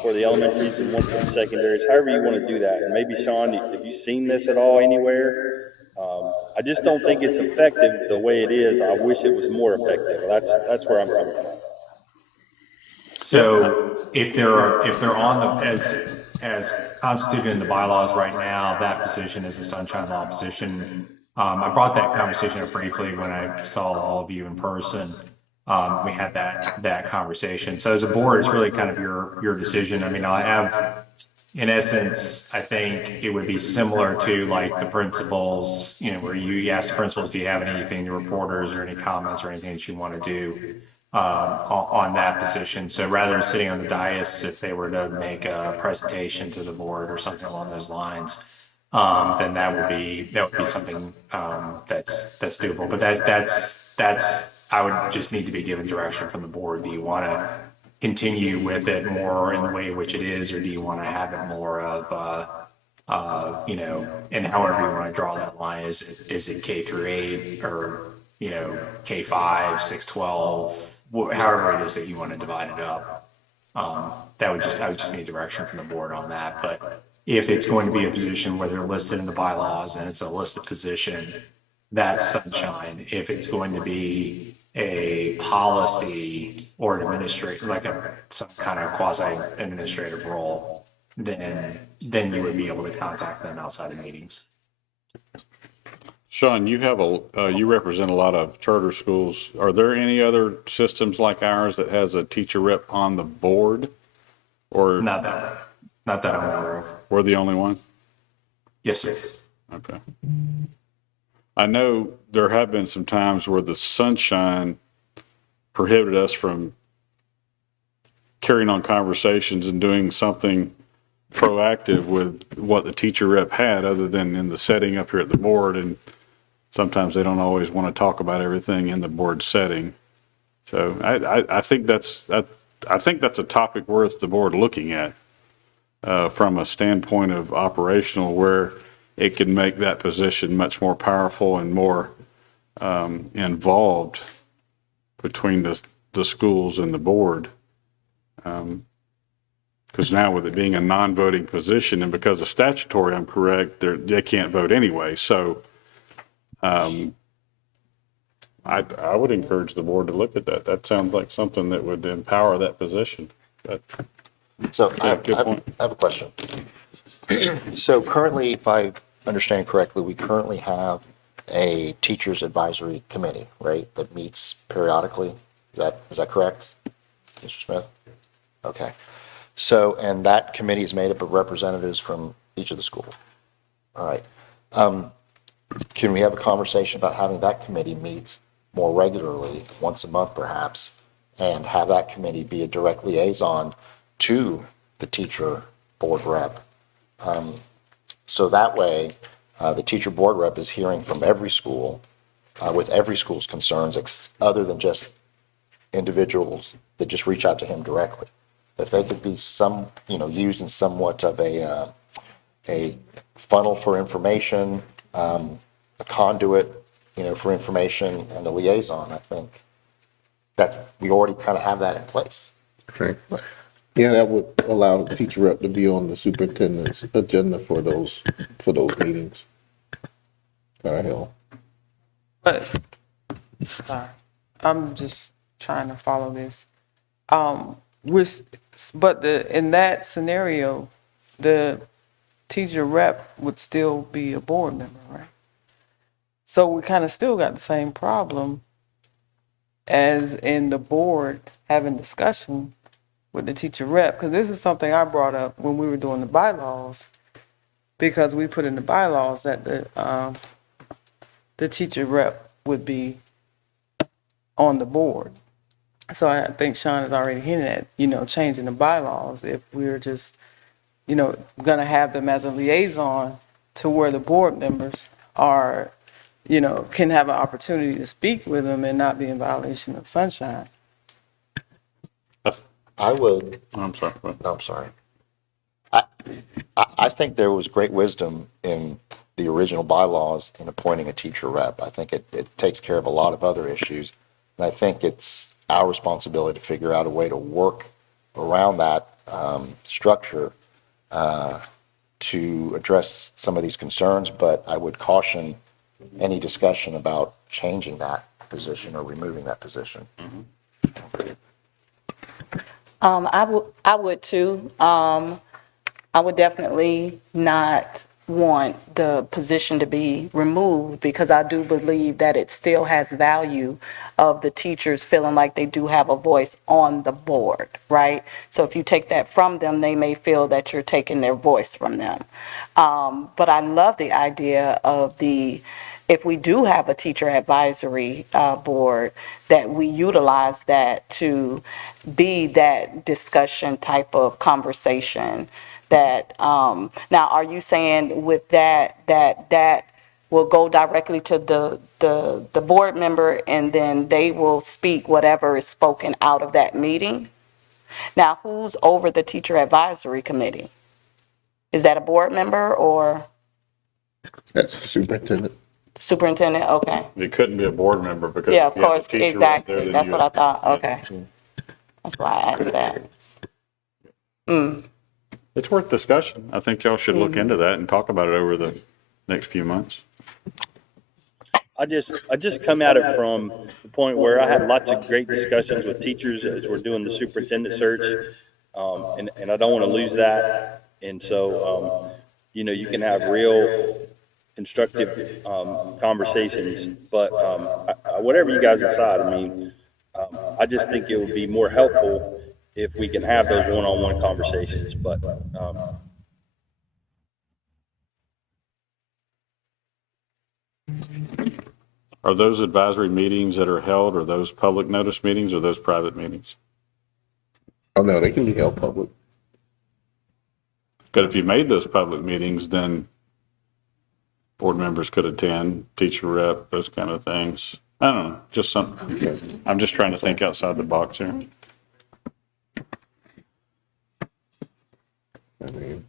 for the elementaries and one for the secondaries, however you want to do that. And maybe, Sean, have you seen this at all anywhere? I just don't think it's effective the way it is. I wish it was more effective. That's where I'm coming from. So if they're on as constituted in the bylaws right now, that position is a sunshine law position. I brought that conversation up briefly when I saw all of you in person. We had that conversation. So as a board, it's really kind of your decision. I mean, I have, in essence, I think it would be similar to like the principals, where you ask the principals, do you have anything to reporters or any comments or anything that you want to do on that position? So rather than sitting on the dais, if they were to make a presentation to the board or something along those lines, then that would be something that's doable. But that's I would just need to be given direction from the board. Do you want to continue with it more in the way in which it is, or do you want to have it more of and however you want to draw that line? Is it K through 8 or K5, 6-12, however it is that you want to divide it up? I would just need direction from the board on that. But if it's going to be a position where they're listed in the bylaws and it's a listed position, that's sunshine. If it's going to be a policy or an administrator, like some kind of quasi-administrative role, then you would be able to contact them outside of meetings. Sean, you represent a lot of charter schools. Are there any other systems like ours that has a teacher rep on the board? Or not that I'm aware of. We're the only one? Yes, sir. Okay. I know there have been some times where the sunshine prohibited us from carrying on conversations and doing something proactive with what the teacher rep had, other than in the setting up here at the board. And sometimes they don't always want to talk about everything in the board setting. So I think that's a topic worth the board looking at from a standpoint of operational, where it can make that position much more powerful and more involved between the schools and the board. Because now with it being a non-voting position, and because of statutory, I'm correct, they can't vote anyway. So I would encourage the board to look at that. That sounds like something that would empower that position. But, So yeah, I have a question. So currently, if I understand correctly, we currently have a teachers advisory committee, right, that meets periodically. Is that correct, Mr. Smith? Okay. So, and that committee is made up of representatives from each of the schools. All right. Can we have a conversation about having that committee meet more regularly, once a month perhaps, and have that committee be a direct liaison to the teacher board rep? So that way, the teacher board rep is hearing from every school with every school's concerns, other than just individuals that just reach out to him directly. If they could be used in somewhat of a funnel for information, a conduit, for information, and a liaison, I think that we already kind of have that in place. Okay. Yeah, that would allow the teacher rep to be on the superintendent's agenda for those meetings that are held. But, sorry, I'm just trying to follow this. With, but in that scenario, the teacher rep would still be a board member, right? So we kind of still got the same problem as in the board having discussion with the teacher rep, because this is something I brought up when we were doing the bylaws, because we put in the bylaws that the teacher rep would be on the board. So I think Sean has already hinted at, changing the bylaws if we're just, gonna have them as a liaison to where the board members are, can have an opportunity to speak with them and not be in violation of sunshine. I would, I'm sorry. no, I'm sorry. I think there was great wisdom in the original bylaws in appointing a teacher rep. I think it takes care of a lot of other issues. And I think it's our responsibility to figure out a way to work around that structure to address some of these concerns. But I would caution any discussion about changing that position or removing that position. I would too. I would definitely not want the position to be removed because I do believe that it still has value of the teachers feeling like they do have a voice on the board, right? So if you take that from them, they may feel that you're taking their voice from them. But I love the idea of if we do have a teacher advisory board, that we utilize that to be that discussion type of conversation that, now, are you saying with that will go directly to the board member and then they will speak whatever is spoken out of that meeting? Now, who's over the teacher advisory committee? Is that a board member or That's the superintendent. superintendent? Okay. It couldn't be a board member because Yeah, if of you have course, the teacher right there, exactly. then That's you what I have- thought. Okay. That's why I asked that. It's worth discussion. I think y'all should look into that and talk about it over the next few months. I just come at it from the point where I had lots of great discussions with teachers as we're doing the superintendent search. And I don't want to lose that. And so, you can have real constructive, conversations, but, whatever you guys decide, I mean, I just think it would be more helpful if we can have those one-on-one conversations, but, Are those advisory meetings that are held, are those public notice meetings or those private meetings? Oh, no, they can be held public. But if you made those public meetings, then board members could attend, teacher rep, those kind of things. I don't know, just something. I'm just trying to think outside the box here. I mean,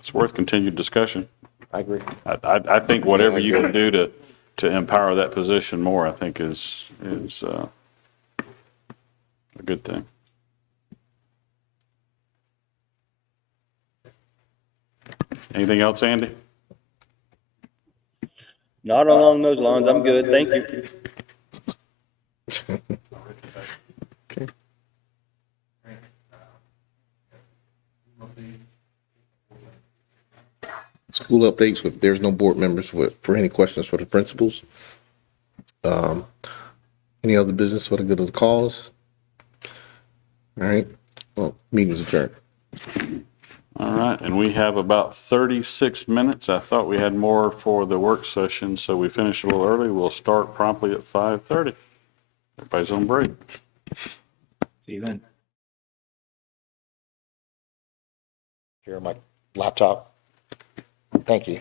It's worth continued discussion. I agree. I think whatever you can do to empower that position more, I think is a good thing. Anything else, Andy? not along those lines. I'm good. Thank you. okay. School updates, if there's no board members for any questions for the principals. Any other business for the good of the cause? All right, well, meeting's adjourned. All right, and we have about 36 minutes. I thought we had more for the work session, so we finished a little early. We'll start promptly at 5:30. Everybody's on break. See you then. Here on my laptop. Thank you.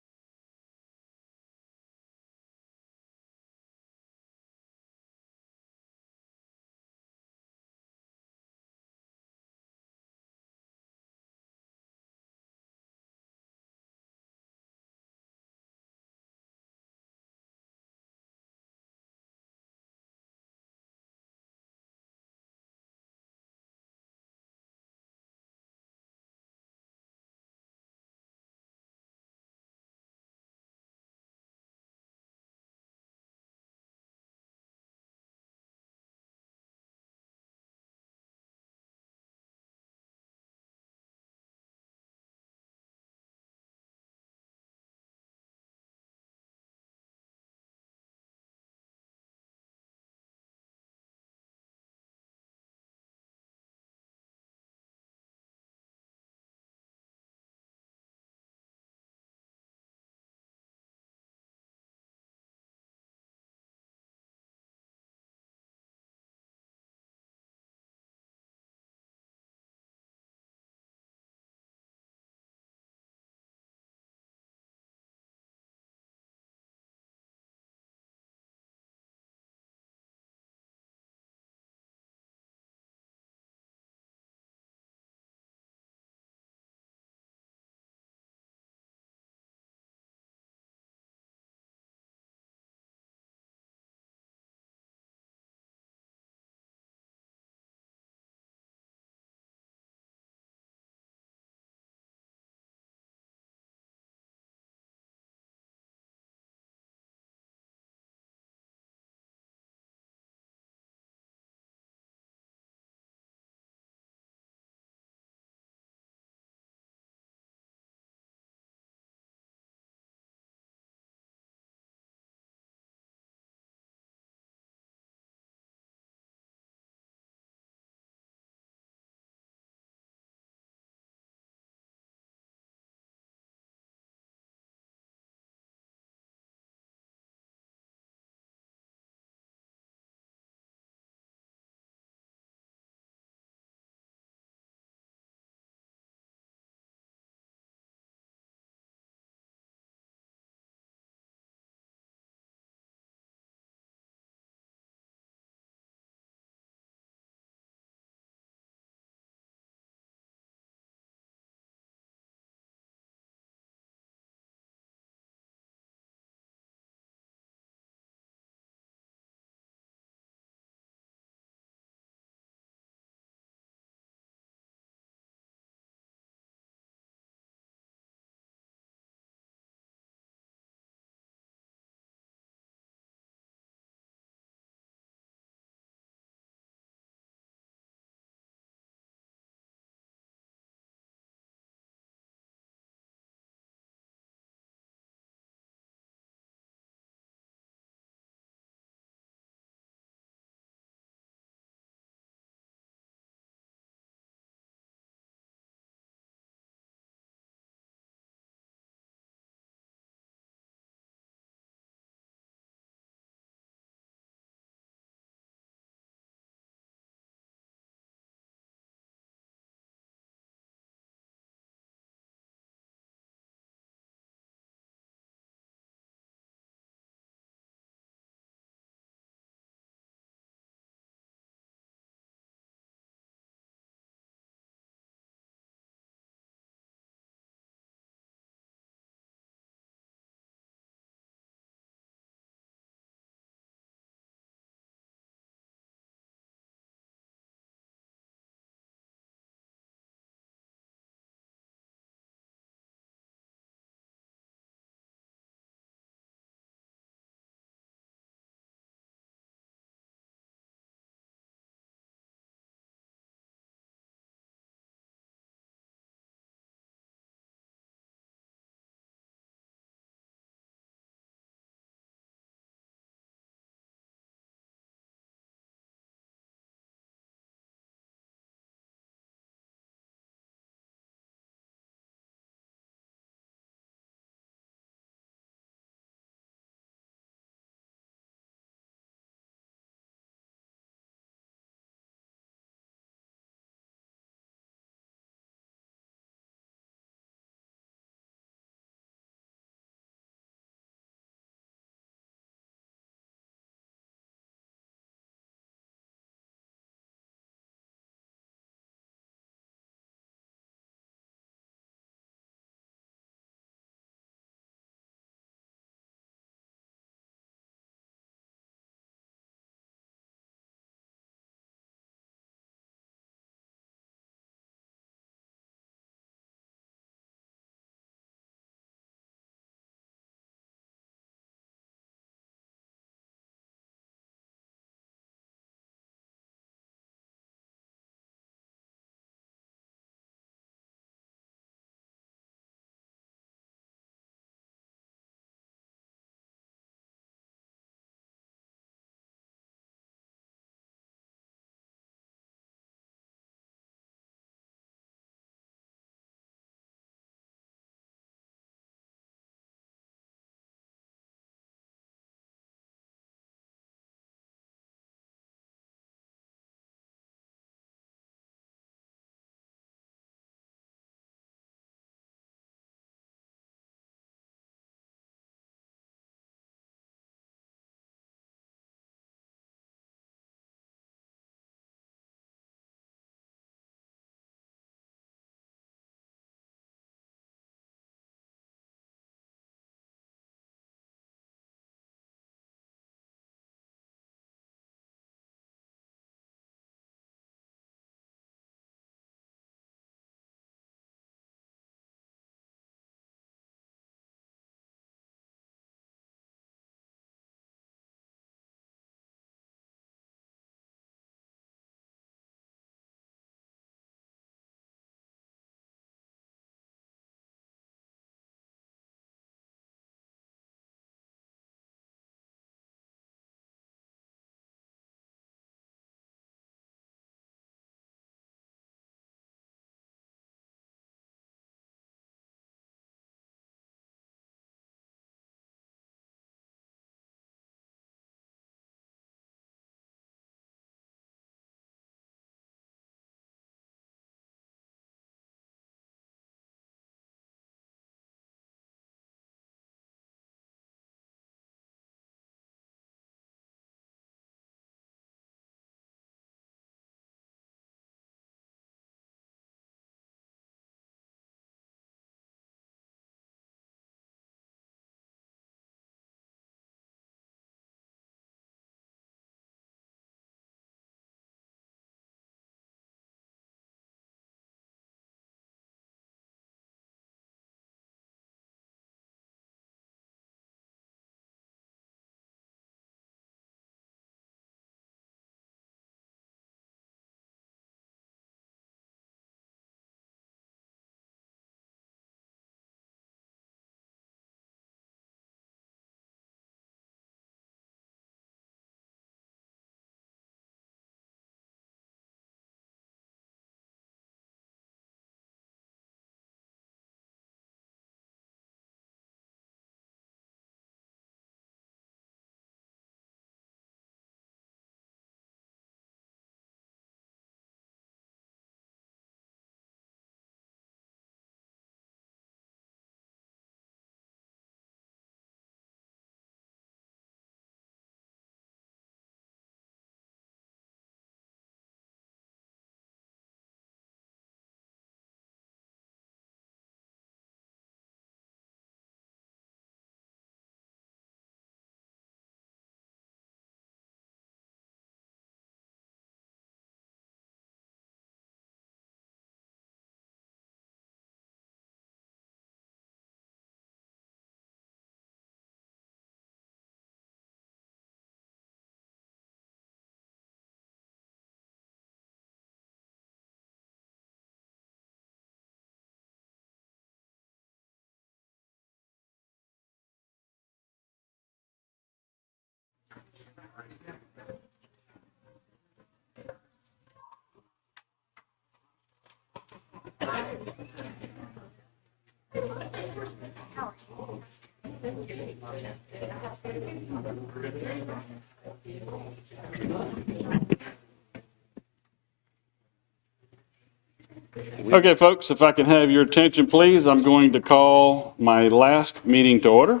Okay, folks, if I can have your attention, please, I'm going to call my last meeting to order.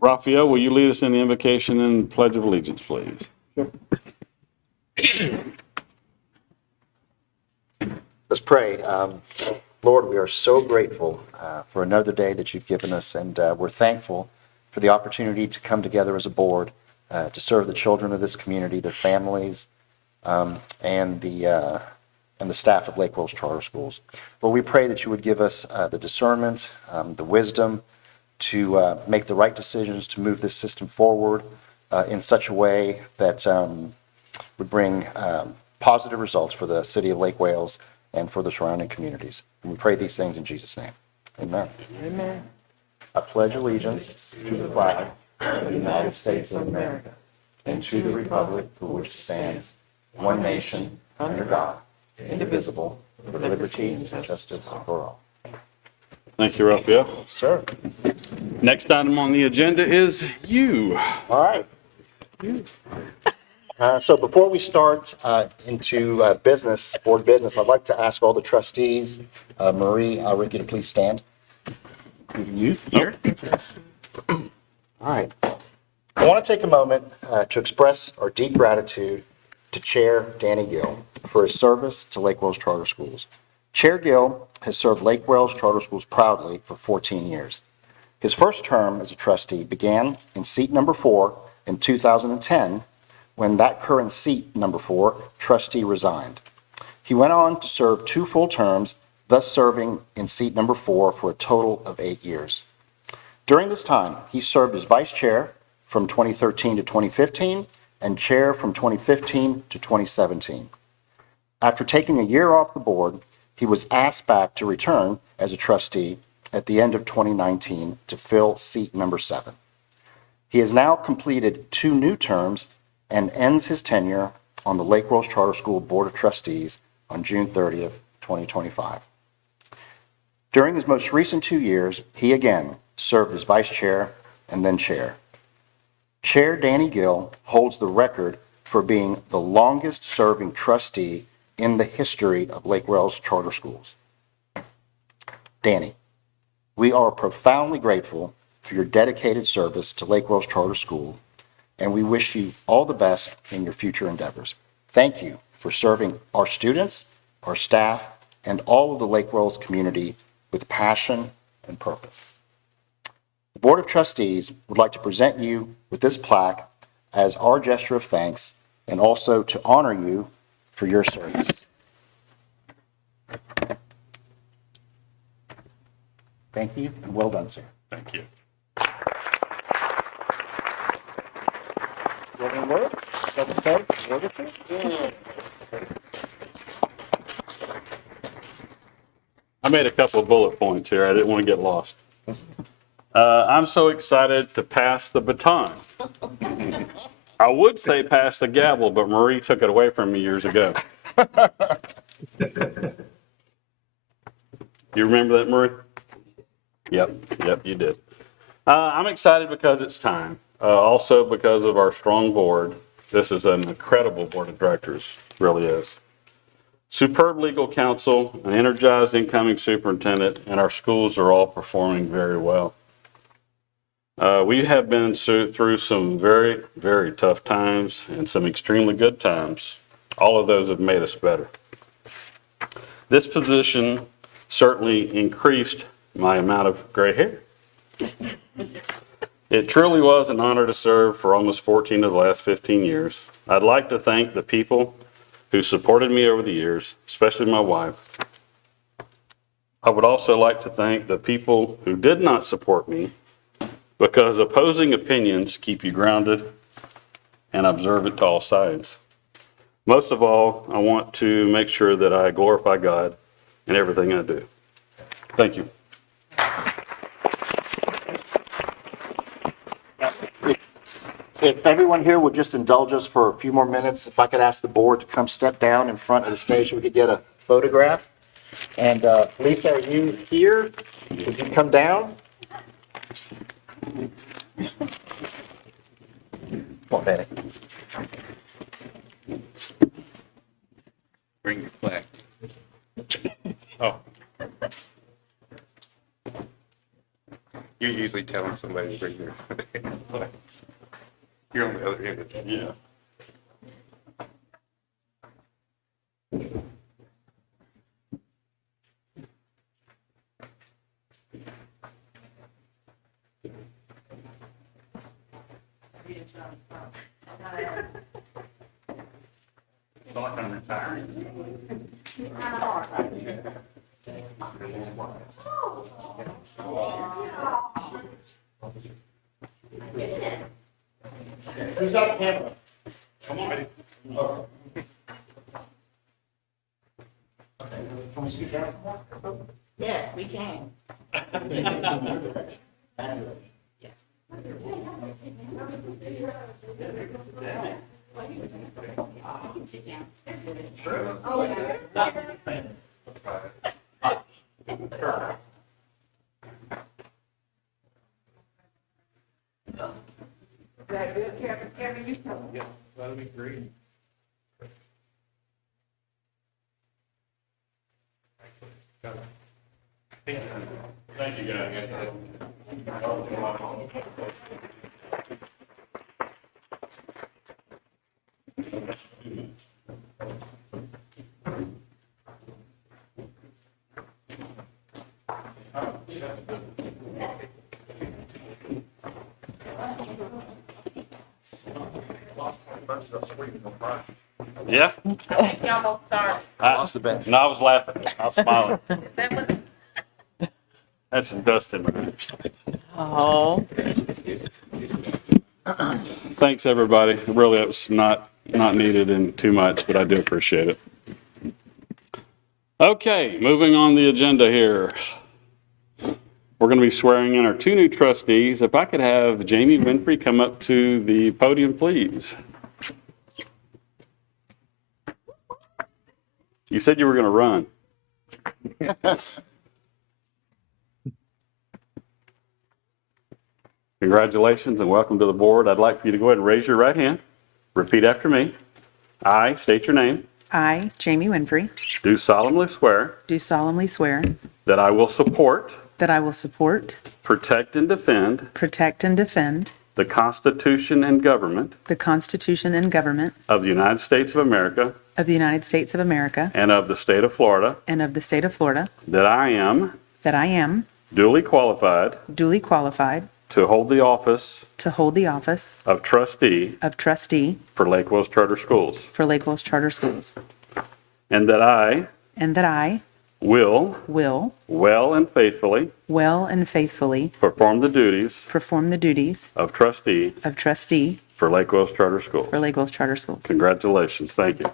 Raphael, will you lead us in the invocation and pledge of allegiance, please? Let's pray. Lord, we are so grateful for another day that you've given us, and we're thankful for the opportunity to come together as a board to serve the children of this community, their families, and the staff of Lake Wales Charter Schools. Lord, we pray that you would give us the discernment, the wisdom to make the right decisions to move this system forward in such a way that would bring positive results for the city of Lake Wales and for the surrounding communities. And we pray these things in Jesus' name. Amen. Amen. I pledge allegiance to the flag of the United States of America and to the republic for which it stands, one nation, under God, indivisible, with liberty and justice for all. Thank you, Raphael. Sir. Next item on the agenda is you. All right. So before we start into business, board business, I'd like to ask all the trustees, Marie, Ricky, to please stand. You here? All right. I want to take a moment to express our deep gratitude to Chair Danny Gill for his service to Lake Wales Charter Schools. Chair Gill has served Lake Wales Charter Schools proudly for 14 years. His first term as a trustee began in seat number 4 in 2010, when that current seat, number 4, trustee resigned. He went on to serve 2 full terms, thus serving in seat number 4 for a total of 8 years. During this time, he served as vice chair from 2013 to 2015 and chair from 2015 to 2017. After taking a year off the board, he was asked back to return as a trustee at the end of 2019 to fill seat number 7. He has now completed 2 new terms and ends his tenure on the Lake Wales Charter School Board of Trustees on June 30th, 2025. During his most recent 2 years, he again served as vice chair and then chair. Chair Danny Gill holds the record for being the longest serving trustee in the history of Lake Wales Charter Schools. Danny, we are profoundly grateful for your dedicated service to Lake Wales Charter School, and we wish you all the best in your future endeavors. Thank you for serving our students, our staff, and all of the Lake Wales community with passion and purpose. The Board of Trustees would like to present you with this plaque as our gesture of thanks and also to honor you for your service. Thank you, and well done, sir. Thank you. You have any word? Doesn't say? Word or two? I made a couple of bullet points here. I didn't want to get lost. I'm so excited to pass the baton. I would say pass the gavel, but Marie took it away from me years ago. You remember that, Marie? Yep, you did. I'm excited because it's time. Also because of our strong board. This is an incredible board of directors, really is. Superb legal counsel, an energized incoming superintendent, and our schools are all performing very well. We have been through some very, very tough times and some extremely good times. All of those have made us better. This position certainly increased my amount of gray hair. It truly was an honor to serve for almost 14 of the last 15 years. I'd like to thank the people who supported me over the years, especially my wife. I would also like to thank the people who did not support me, because opposing opinions keep you grounded and observant to all sides. Most of all, I want to make sure that I glorify God in everything I do. Thank you. If everyone here would just indulge us for a few more minutes, if I could ask the board to come step down in front of the stage so we could get a photograph. And Lisa, are you here? Would you come down? Come on, Danny. Bring your flag. Oh, You're usually telling somebody to bring their flag. You're on the other end of it. yeah. Who's got the camera? Can we scoot down? Yes, we can. That'll be great. Thank you, guys. Yeah? I lost the bet. No, I was laughing. I was smiling. That's some dust in my ears. Oh. Thanks, everybody. Really, it was not needed and too much, but I do appreciate it. Okay, moving on the agenda here. We're going to be swearing in our two new trustees. If I could have Jamie Winfrey come up to the podium, please. You said you were going to run. Congratulations and welcome to the board. I'd like for you to go ahead and raise your right hand. Repeat after me. I state your name. I, Jamie Winfrey, Do solemnly swear do solemnly swear that I will support, that I will support, protect, and defend protect, and defend the Constitution and government the Constitution and government of the United States of America of the United States of America and of the state of Florida, and of the state of Florida, that I am that I am duly qualified duly qualified to hold the office to hold the office of trustee of trustee for Lake Wales Charter Schools, for Lake Wales Charter Schools, and that I and that I will will well and faithfully well and faithfully perform the duties perform the duties of trustee of trustee for Lake Wales Charter Schools. for Lake Wales Charter Schools. Congratulations. Thank you.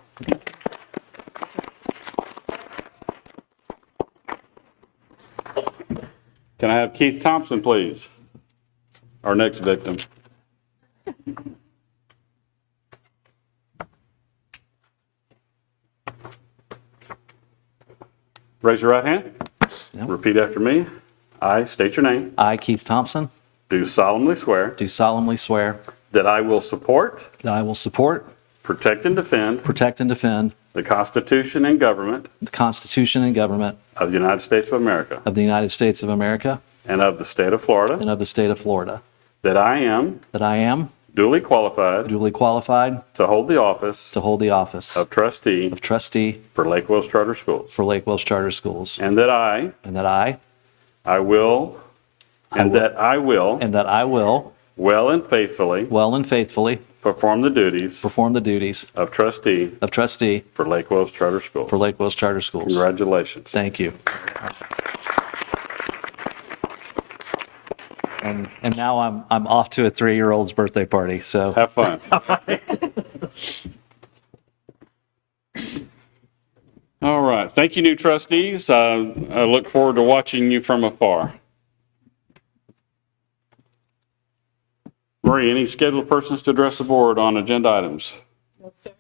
Can I have Keith Thompson, please? Our next victim. Raise your right hand. Repeat after me. I state your name. I, Keith Thompson, Do solemnly swear do solemnly swear that I will support, that I will support, protect, and defend protect, and defend the Constitution and government the Constitution and government of the United States of America of the United States of America and of the state of Florida, and of the state of Florida, that I am that I am duly qualified duly qualified to hold the office to hold the office of trustee of trustee for Lake Wales Charter Schools, for Lake Wales Charter Schools, and that I will well and faithfully perform the duties of trustee for Lake Wales Charter Schools. for Lake Wales Charter Schools. Congratulations. Thank you. And now I'm off to a 3-year-old's birthday party, so. Have fun. All right. Thank you, new trustees. I look forward to watching you from afar. Marie, any scheduled persons to address the board on agenda items? No, sir.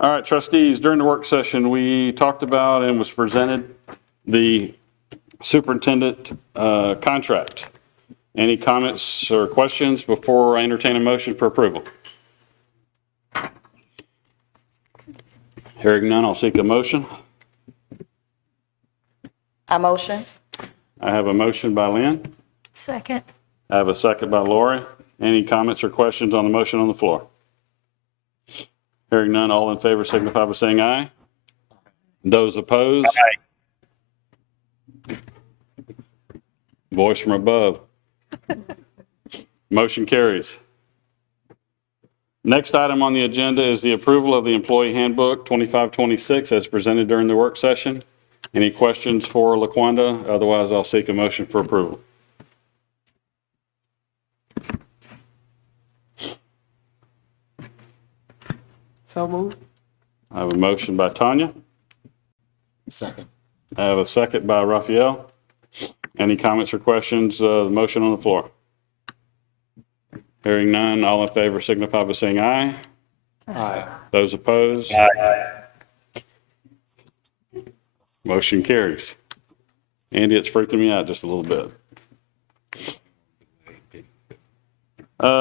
All right, trustees, during the work session, we talked about and was presented the superintendent contract. Any comments or questions before I entertain a motion for approval? Hearing none, I'll seek a motion. I motion. I have a motion by Lynn. Second. I have a second by Lori. Any comments or questions on the motion on the floor? Hearing none, all in favor signify by saying aye. Those opposed? Aye. Voice from above. Motion carries. Next item on the agenda is the approval of the employee handbook 2526 as presented during the work session. Any questions for LaQuanda? Otherwise, I'll seek a motion for approval. So moved. I have a motion by Tanya. Second. I have a second by Raphael. Any comments or questions? The motion on the floor. Hearing none, all in favor signify by saying aye. Aye. Those opposed? Aye. Motion carries. Andy, it's freaking me out just a little bit.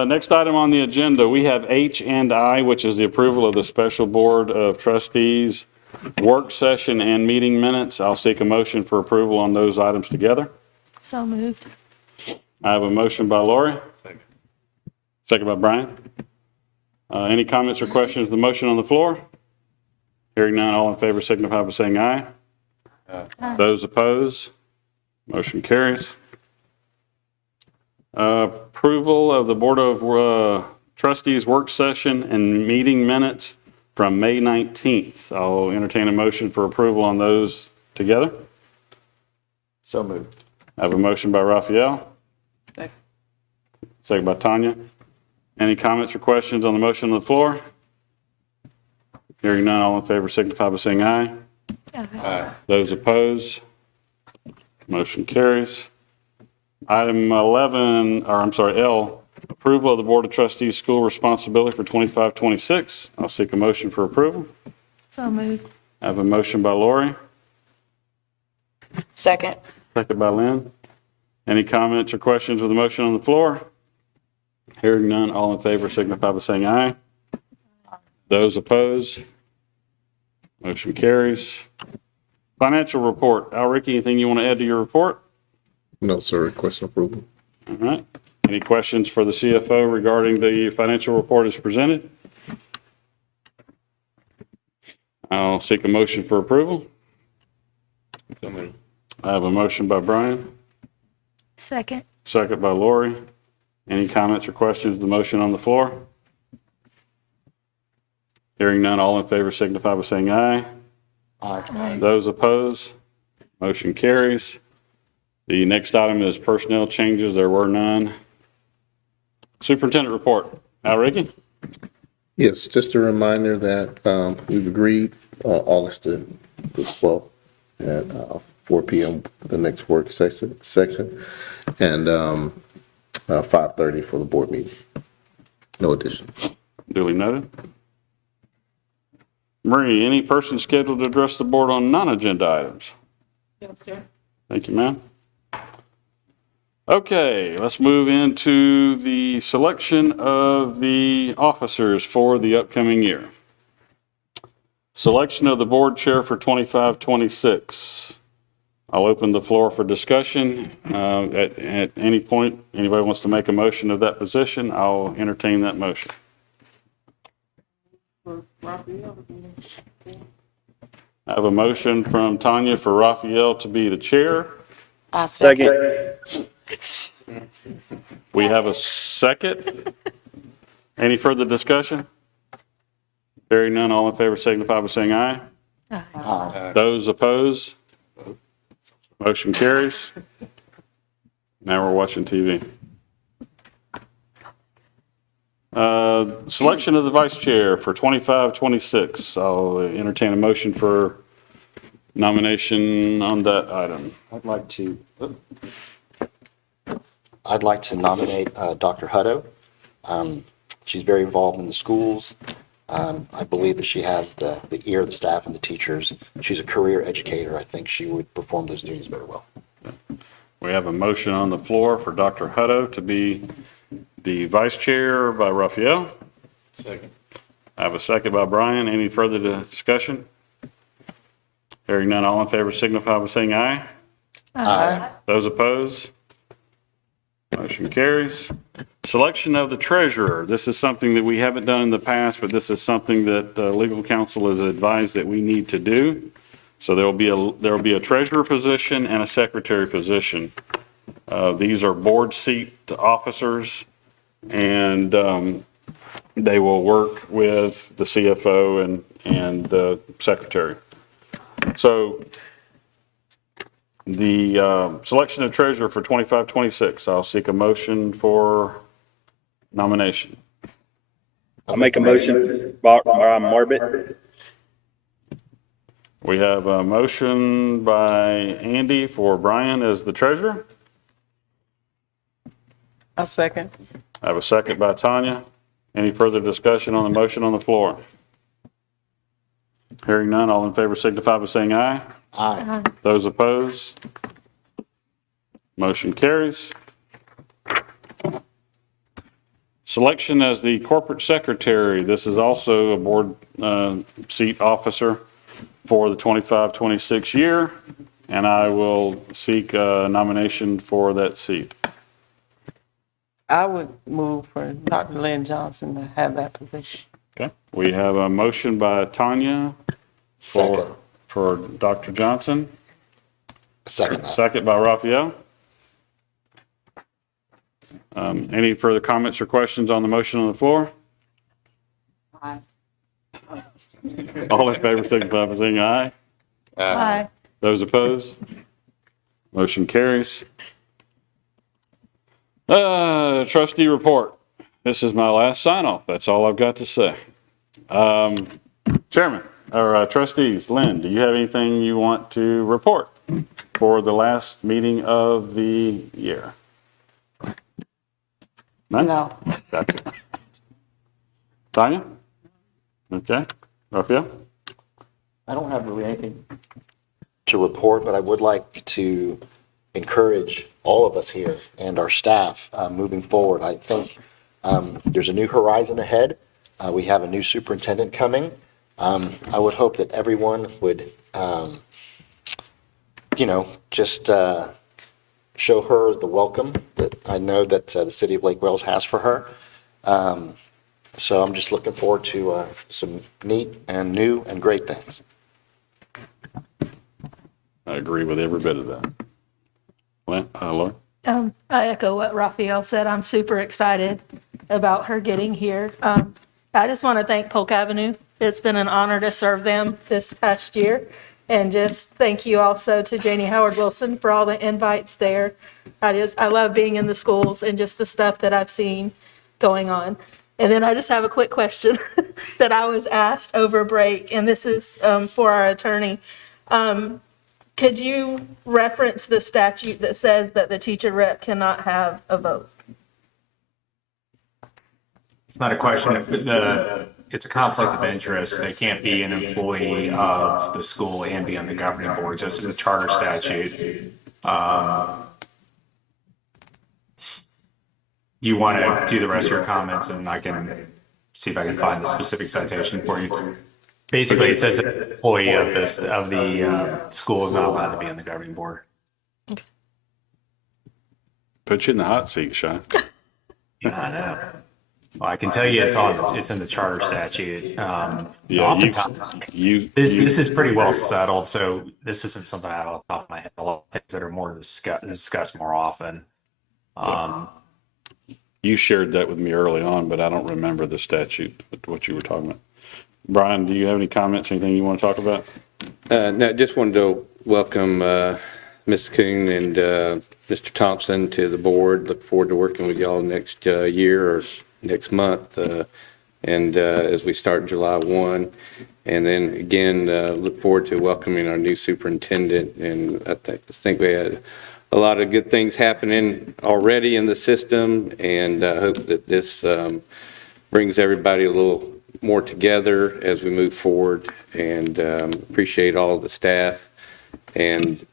Next item on the agenda, we have H and I, which is the approval of the Special Board of Trustees work session and meeting minutes. I'll seek a motion for approval on those items together. So moved. I have a motion by Lori. Second by Brian. Any comments or questions of the motion on the floor? Hearing none, all in favor signify by saying aye. Those opposed? Motion carries. Approval of the Board of Trustees work session and meeting minutes from May 19th. I'll entertain a motion for approval on those together. So moved. I have a motion by Raphael. Second by Tanya. Any comments or questions on the motion on the floor? Hearing none, all in favor signify by saying aye. Aye. Those opposed? Motion carries. Item 11, or I'm sorry, L, approval of the Board of Trustees school responsibility for 25-26. I'll seek a motion for approval. So moved. I have a motion by Lori, Second. second by Lynn. Any comments or questions of the motion on the floor? Hearing none, all in favor signify by saying aye. Those opposed? Motion carries. Financial report. Al Ricky, anything you want to add to your report? No, sir. Request approval. All right. Any questions for the CFO regarding the financial report as presented? I'll seek a motion for approval. I have a motion by Brian, Second. second by Lori. Any comments or questions of the motion on the floor? Hearing none, all in favor signify by saying aye. Aye. Those opposed? Motion carries. The next item is personnel changes. There were none. Superintendent report. Al Ricky? Yes, just a reminder that we've agreed August the 12th at 4 p.m. the next work section and 5:30 for the board meeting. No addition. Duly noted. Marie, any person scheduled to address the board on non-agenda items? Yes, sir. Thank you, ma'am. Okay, let's move into the selection of the officers for the upcoming year. Selection of the board chair for 25-26. I'll open the floor for discussion. At any point, anybody wants to make a motion of that position, I'll entertain that motion. I have a motion from Tanya for Raphael to be the chair. I second. We have a second. Any further discussion? Hearing none, all in favor signify by saying aye. Aye. Those opposed? Motion carries. Now we're watching TV. Selection of the vice chair for 25-26. I'll entertain a motion for nomination on that item. I'd like to nominate Dr. Hutto. She's very involved in the schools. I believe that she has the ear of the staff and the teachers. She's a career educator. I think she would perform those duties very well. We have a motion on the floor for Dr. Hutto to be the vice chair by Raphael. Second. I have a second by Brian. Any further discussion? Hearing none, all in favor signify by saying aye. Aye. Those opposed? Motion carries. Selection of the treasurer. This is something that we haven't done in the past, but this is something that legal counsel has advised that we need to do. So there will be a treasurer position and a secretary position. These are board seat officers, and they will work with the CFO and the secretary. So the selection of treasurer for 25-26, I'll seek a motion for nomination. I'll make a motion, Marbit. We have a motion by Andy for Brian as the treasurer. A second. I have a second by Tanya. Any further discussion on the motion on the floor? Hearing none, all in favor signify by saying aye. Aye. Those opposed? Motion carries. Selection as the corporate secretary. This is also a board seat officer for the 25-26 year, and I will seek a nomination for that seat. I would move for Dr. Lynn Johnson to have that position. Okay, we have a motion by Tanya Second. for Dr. Johnson, Second. That. second by Raphael. Any further comments or questions on the motion on the floor? Aye. All in favor, signify by saying aye. Aye. Those opposed? Motion carries. Trustee report. This is my last sign off. That's all I've got to say. Chairman, or trustees, Lynn, do you have anything you want to report for the last meeting of the year? None? No. Gotcha. Tanya? Okay. Raphael? I don't have really anything to report, but I would like to encourage all of us here and our staff moving forward. I think there's a new horizon ahead. We have a new superintendent coming. I would hope that everyone would, just show her the welcome that I know that the city of Lake Wales has for her. So I'm just looking forward to some neat and new and great things. I agree with every bit of that. Laura? I echo what Raphael said. I'm super excited about her getting here. I just want to thank Polk Avenue. It's been an honor to serve them this past year. And just thank you also to Janie Howard Wilson for all the invites there. I love being in the schools and just the stuff that I've seen going on. And then I just have a quick question that I was asked over break, and this is for our attorney. Could you reference the statute that says that the teacher rep cannot have a vote? It's not a question. It's a conflict of interest. They can't be an employee of the school and be on the governing board. So it's in the charter statute. Do you want to do the rest of your comments and I can see if I can find the specific citation for you? Basically, it says that an employee of the school is not allowed to be on the governing board. Put you in the hot seat, Sean. I know. Well, I can tell you it's in the charter statute. Oftentimes, this is pretty well settled, so this isn't something I have off the top of my head. A lot of things that are more discussed more often. You shared that with me early on, but I don't remember the statute, what you were talking about. Brian, do you have any comments, anything you want to talk about? No, just wanted to welcome Ms. Kuhn and Mr. Thompson to the board. Look forward to working with y'all next year or next month, and as we start July 1. And then again, look forward to welcoming our new superintendent. And I think we had a lot of good things happening already in the system, and I hope that this brings everybody a little more together as we move forward, and appreciate all the staff and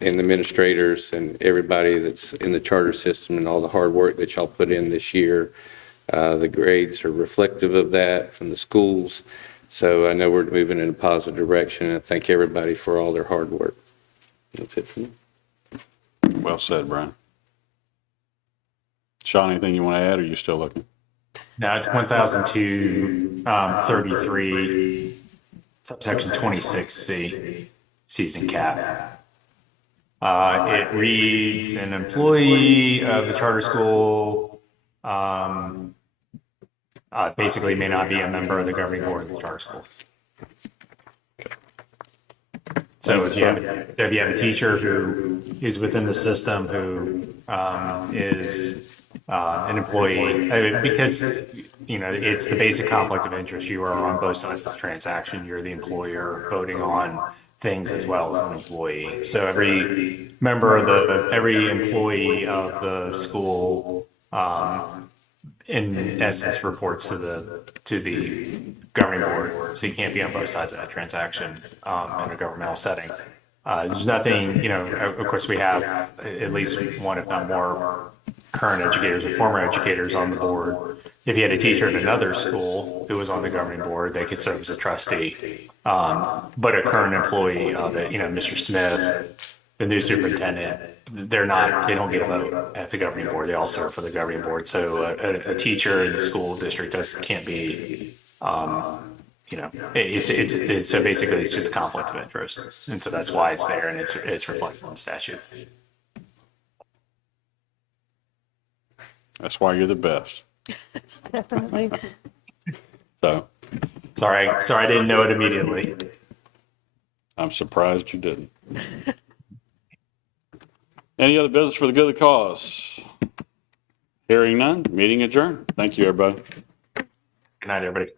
administrators and everybody that's in the charter system and all the hard work that y'all put in this year. The grades are reflective of that from the schools. So I know we're moving in a positive direction. I thank everybody for all their hard work. That's it for me. Well said, Brian. Sean, anything you want to add, or are you still looking? No, it's 1,233, subsection 26C, season cap. It reads, an employee of the charter school basically may not be a member of the governing board of the charter school. So if you have a teacher who is within the system, who is an employee, because, you know, it's the basic conflict of interest. You are on both sides of the transaction. You're the employer voting on things as well as an employee. So every employee of the school, in essence, reports to the governing board. So you can't be on both sides of that transaction in a governmental setting. There's nothing, you know, of course we have at least one, if not more, current educators or former educators on the board. If you had a teacher at another school who was on the governing board, they could serve as a trustee. But a current employee of it, you know, Mr. Smith, the new superintendent, they don't get a vote at the governing board. They all serve for the governing board. So a teacher in the school district can't be, you know, it's so basically it's just a conflict of interest. And so that's why it's there, and it's reflected in the statute. That's why you're the best. Definitely. So Sorry, I didn't know it immediately. I'm surprised you didn't. Any other business for the good of the cause? Hearing none, meeting adjourned. Thank you, everybody. Good night, everybody.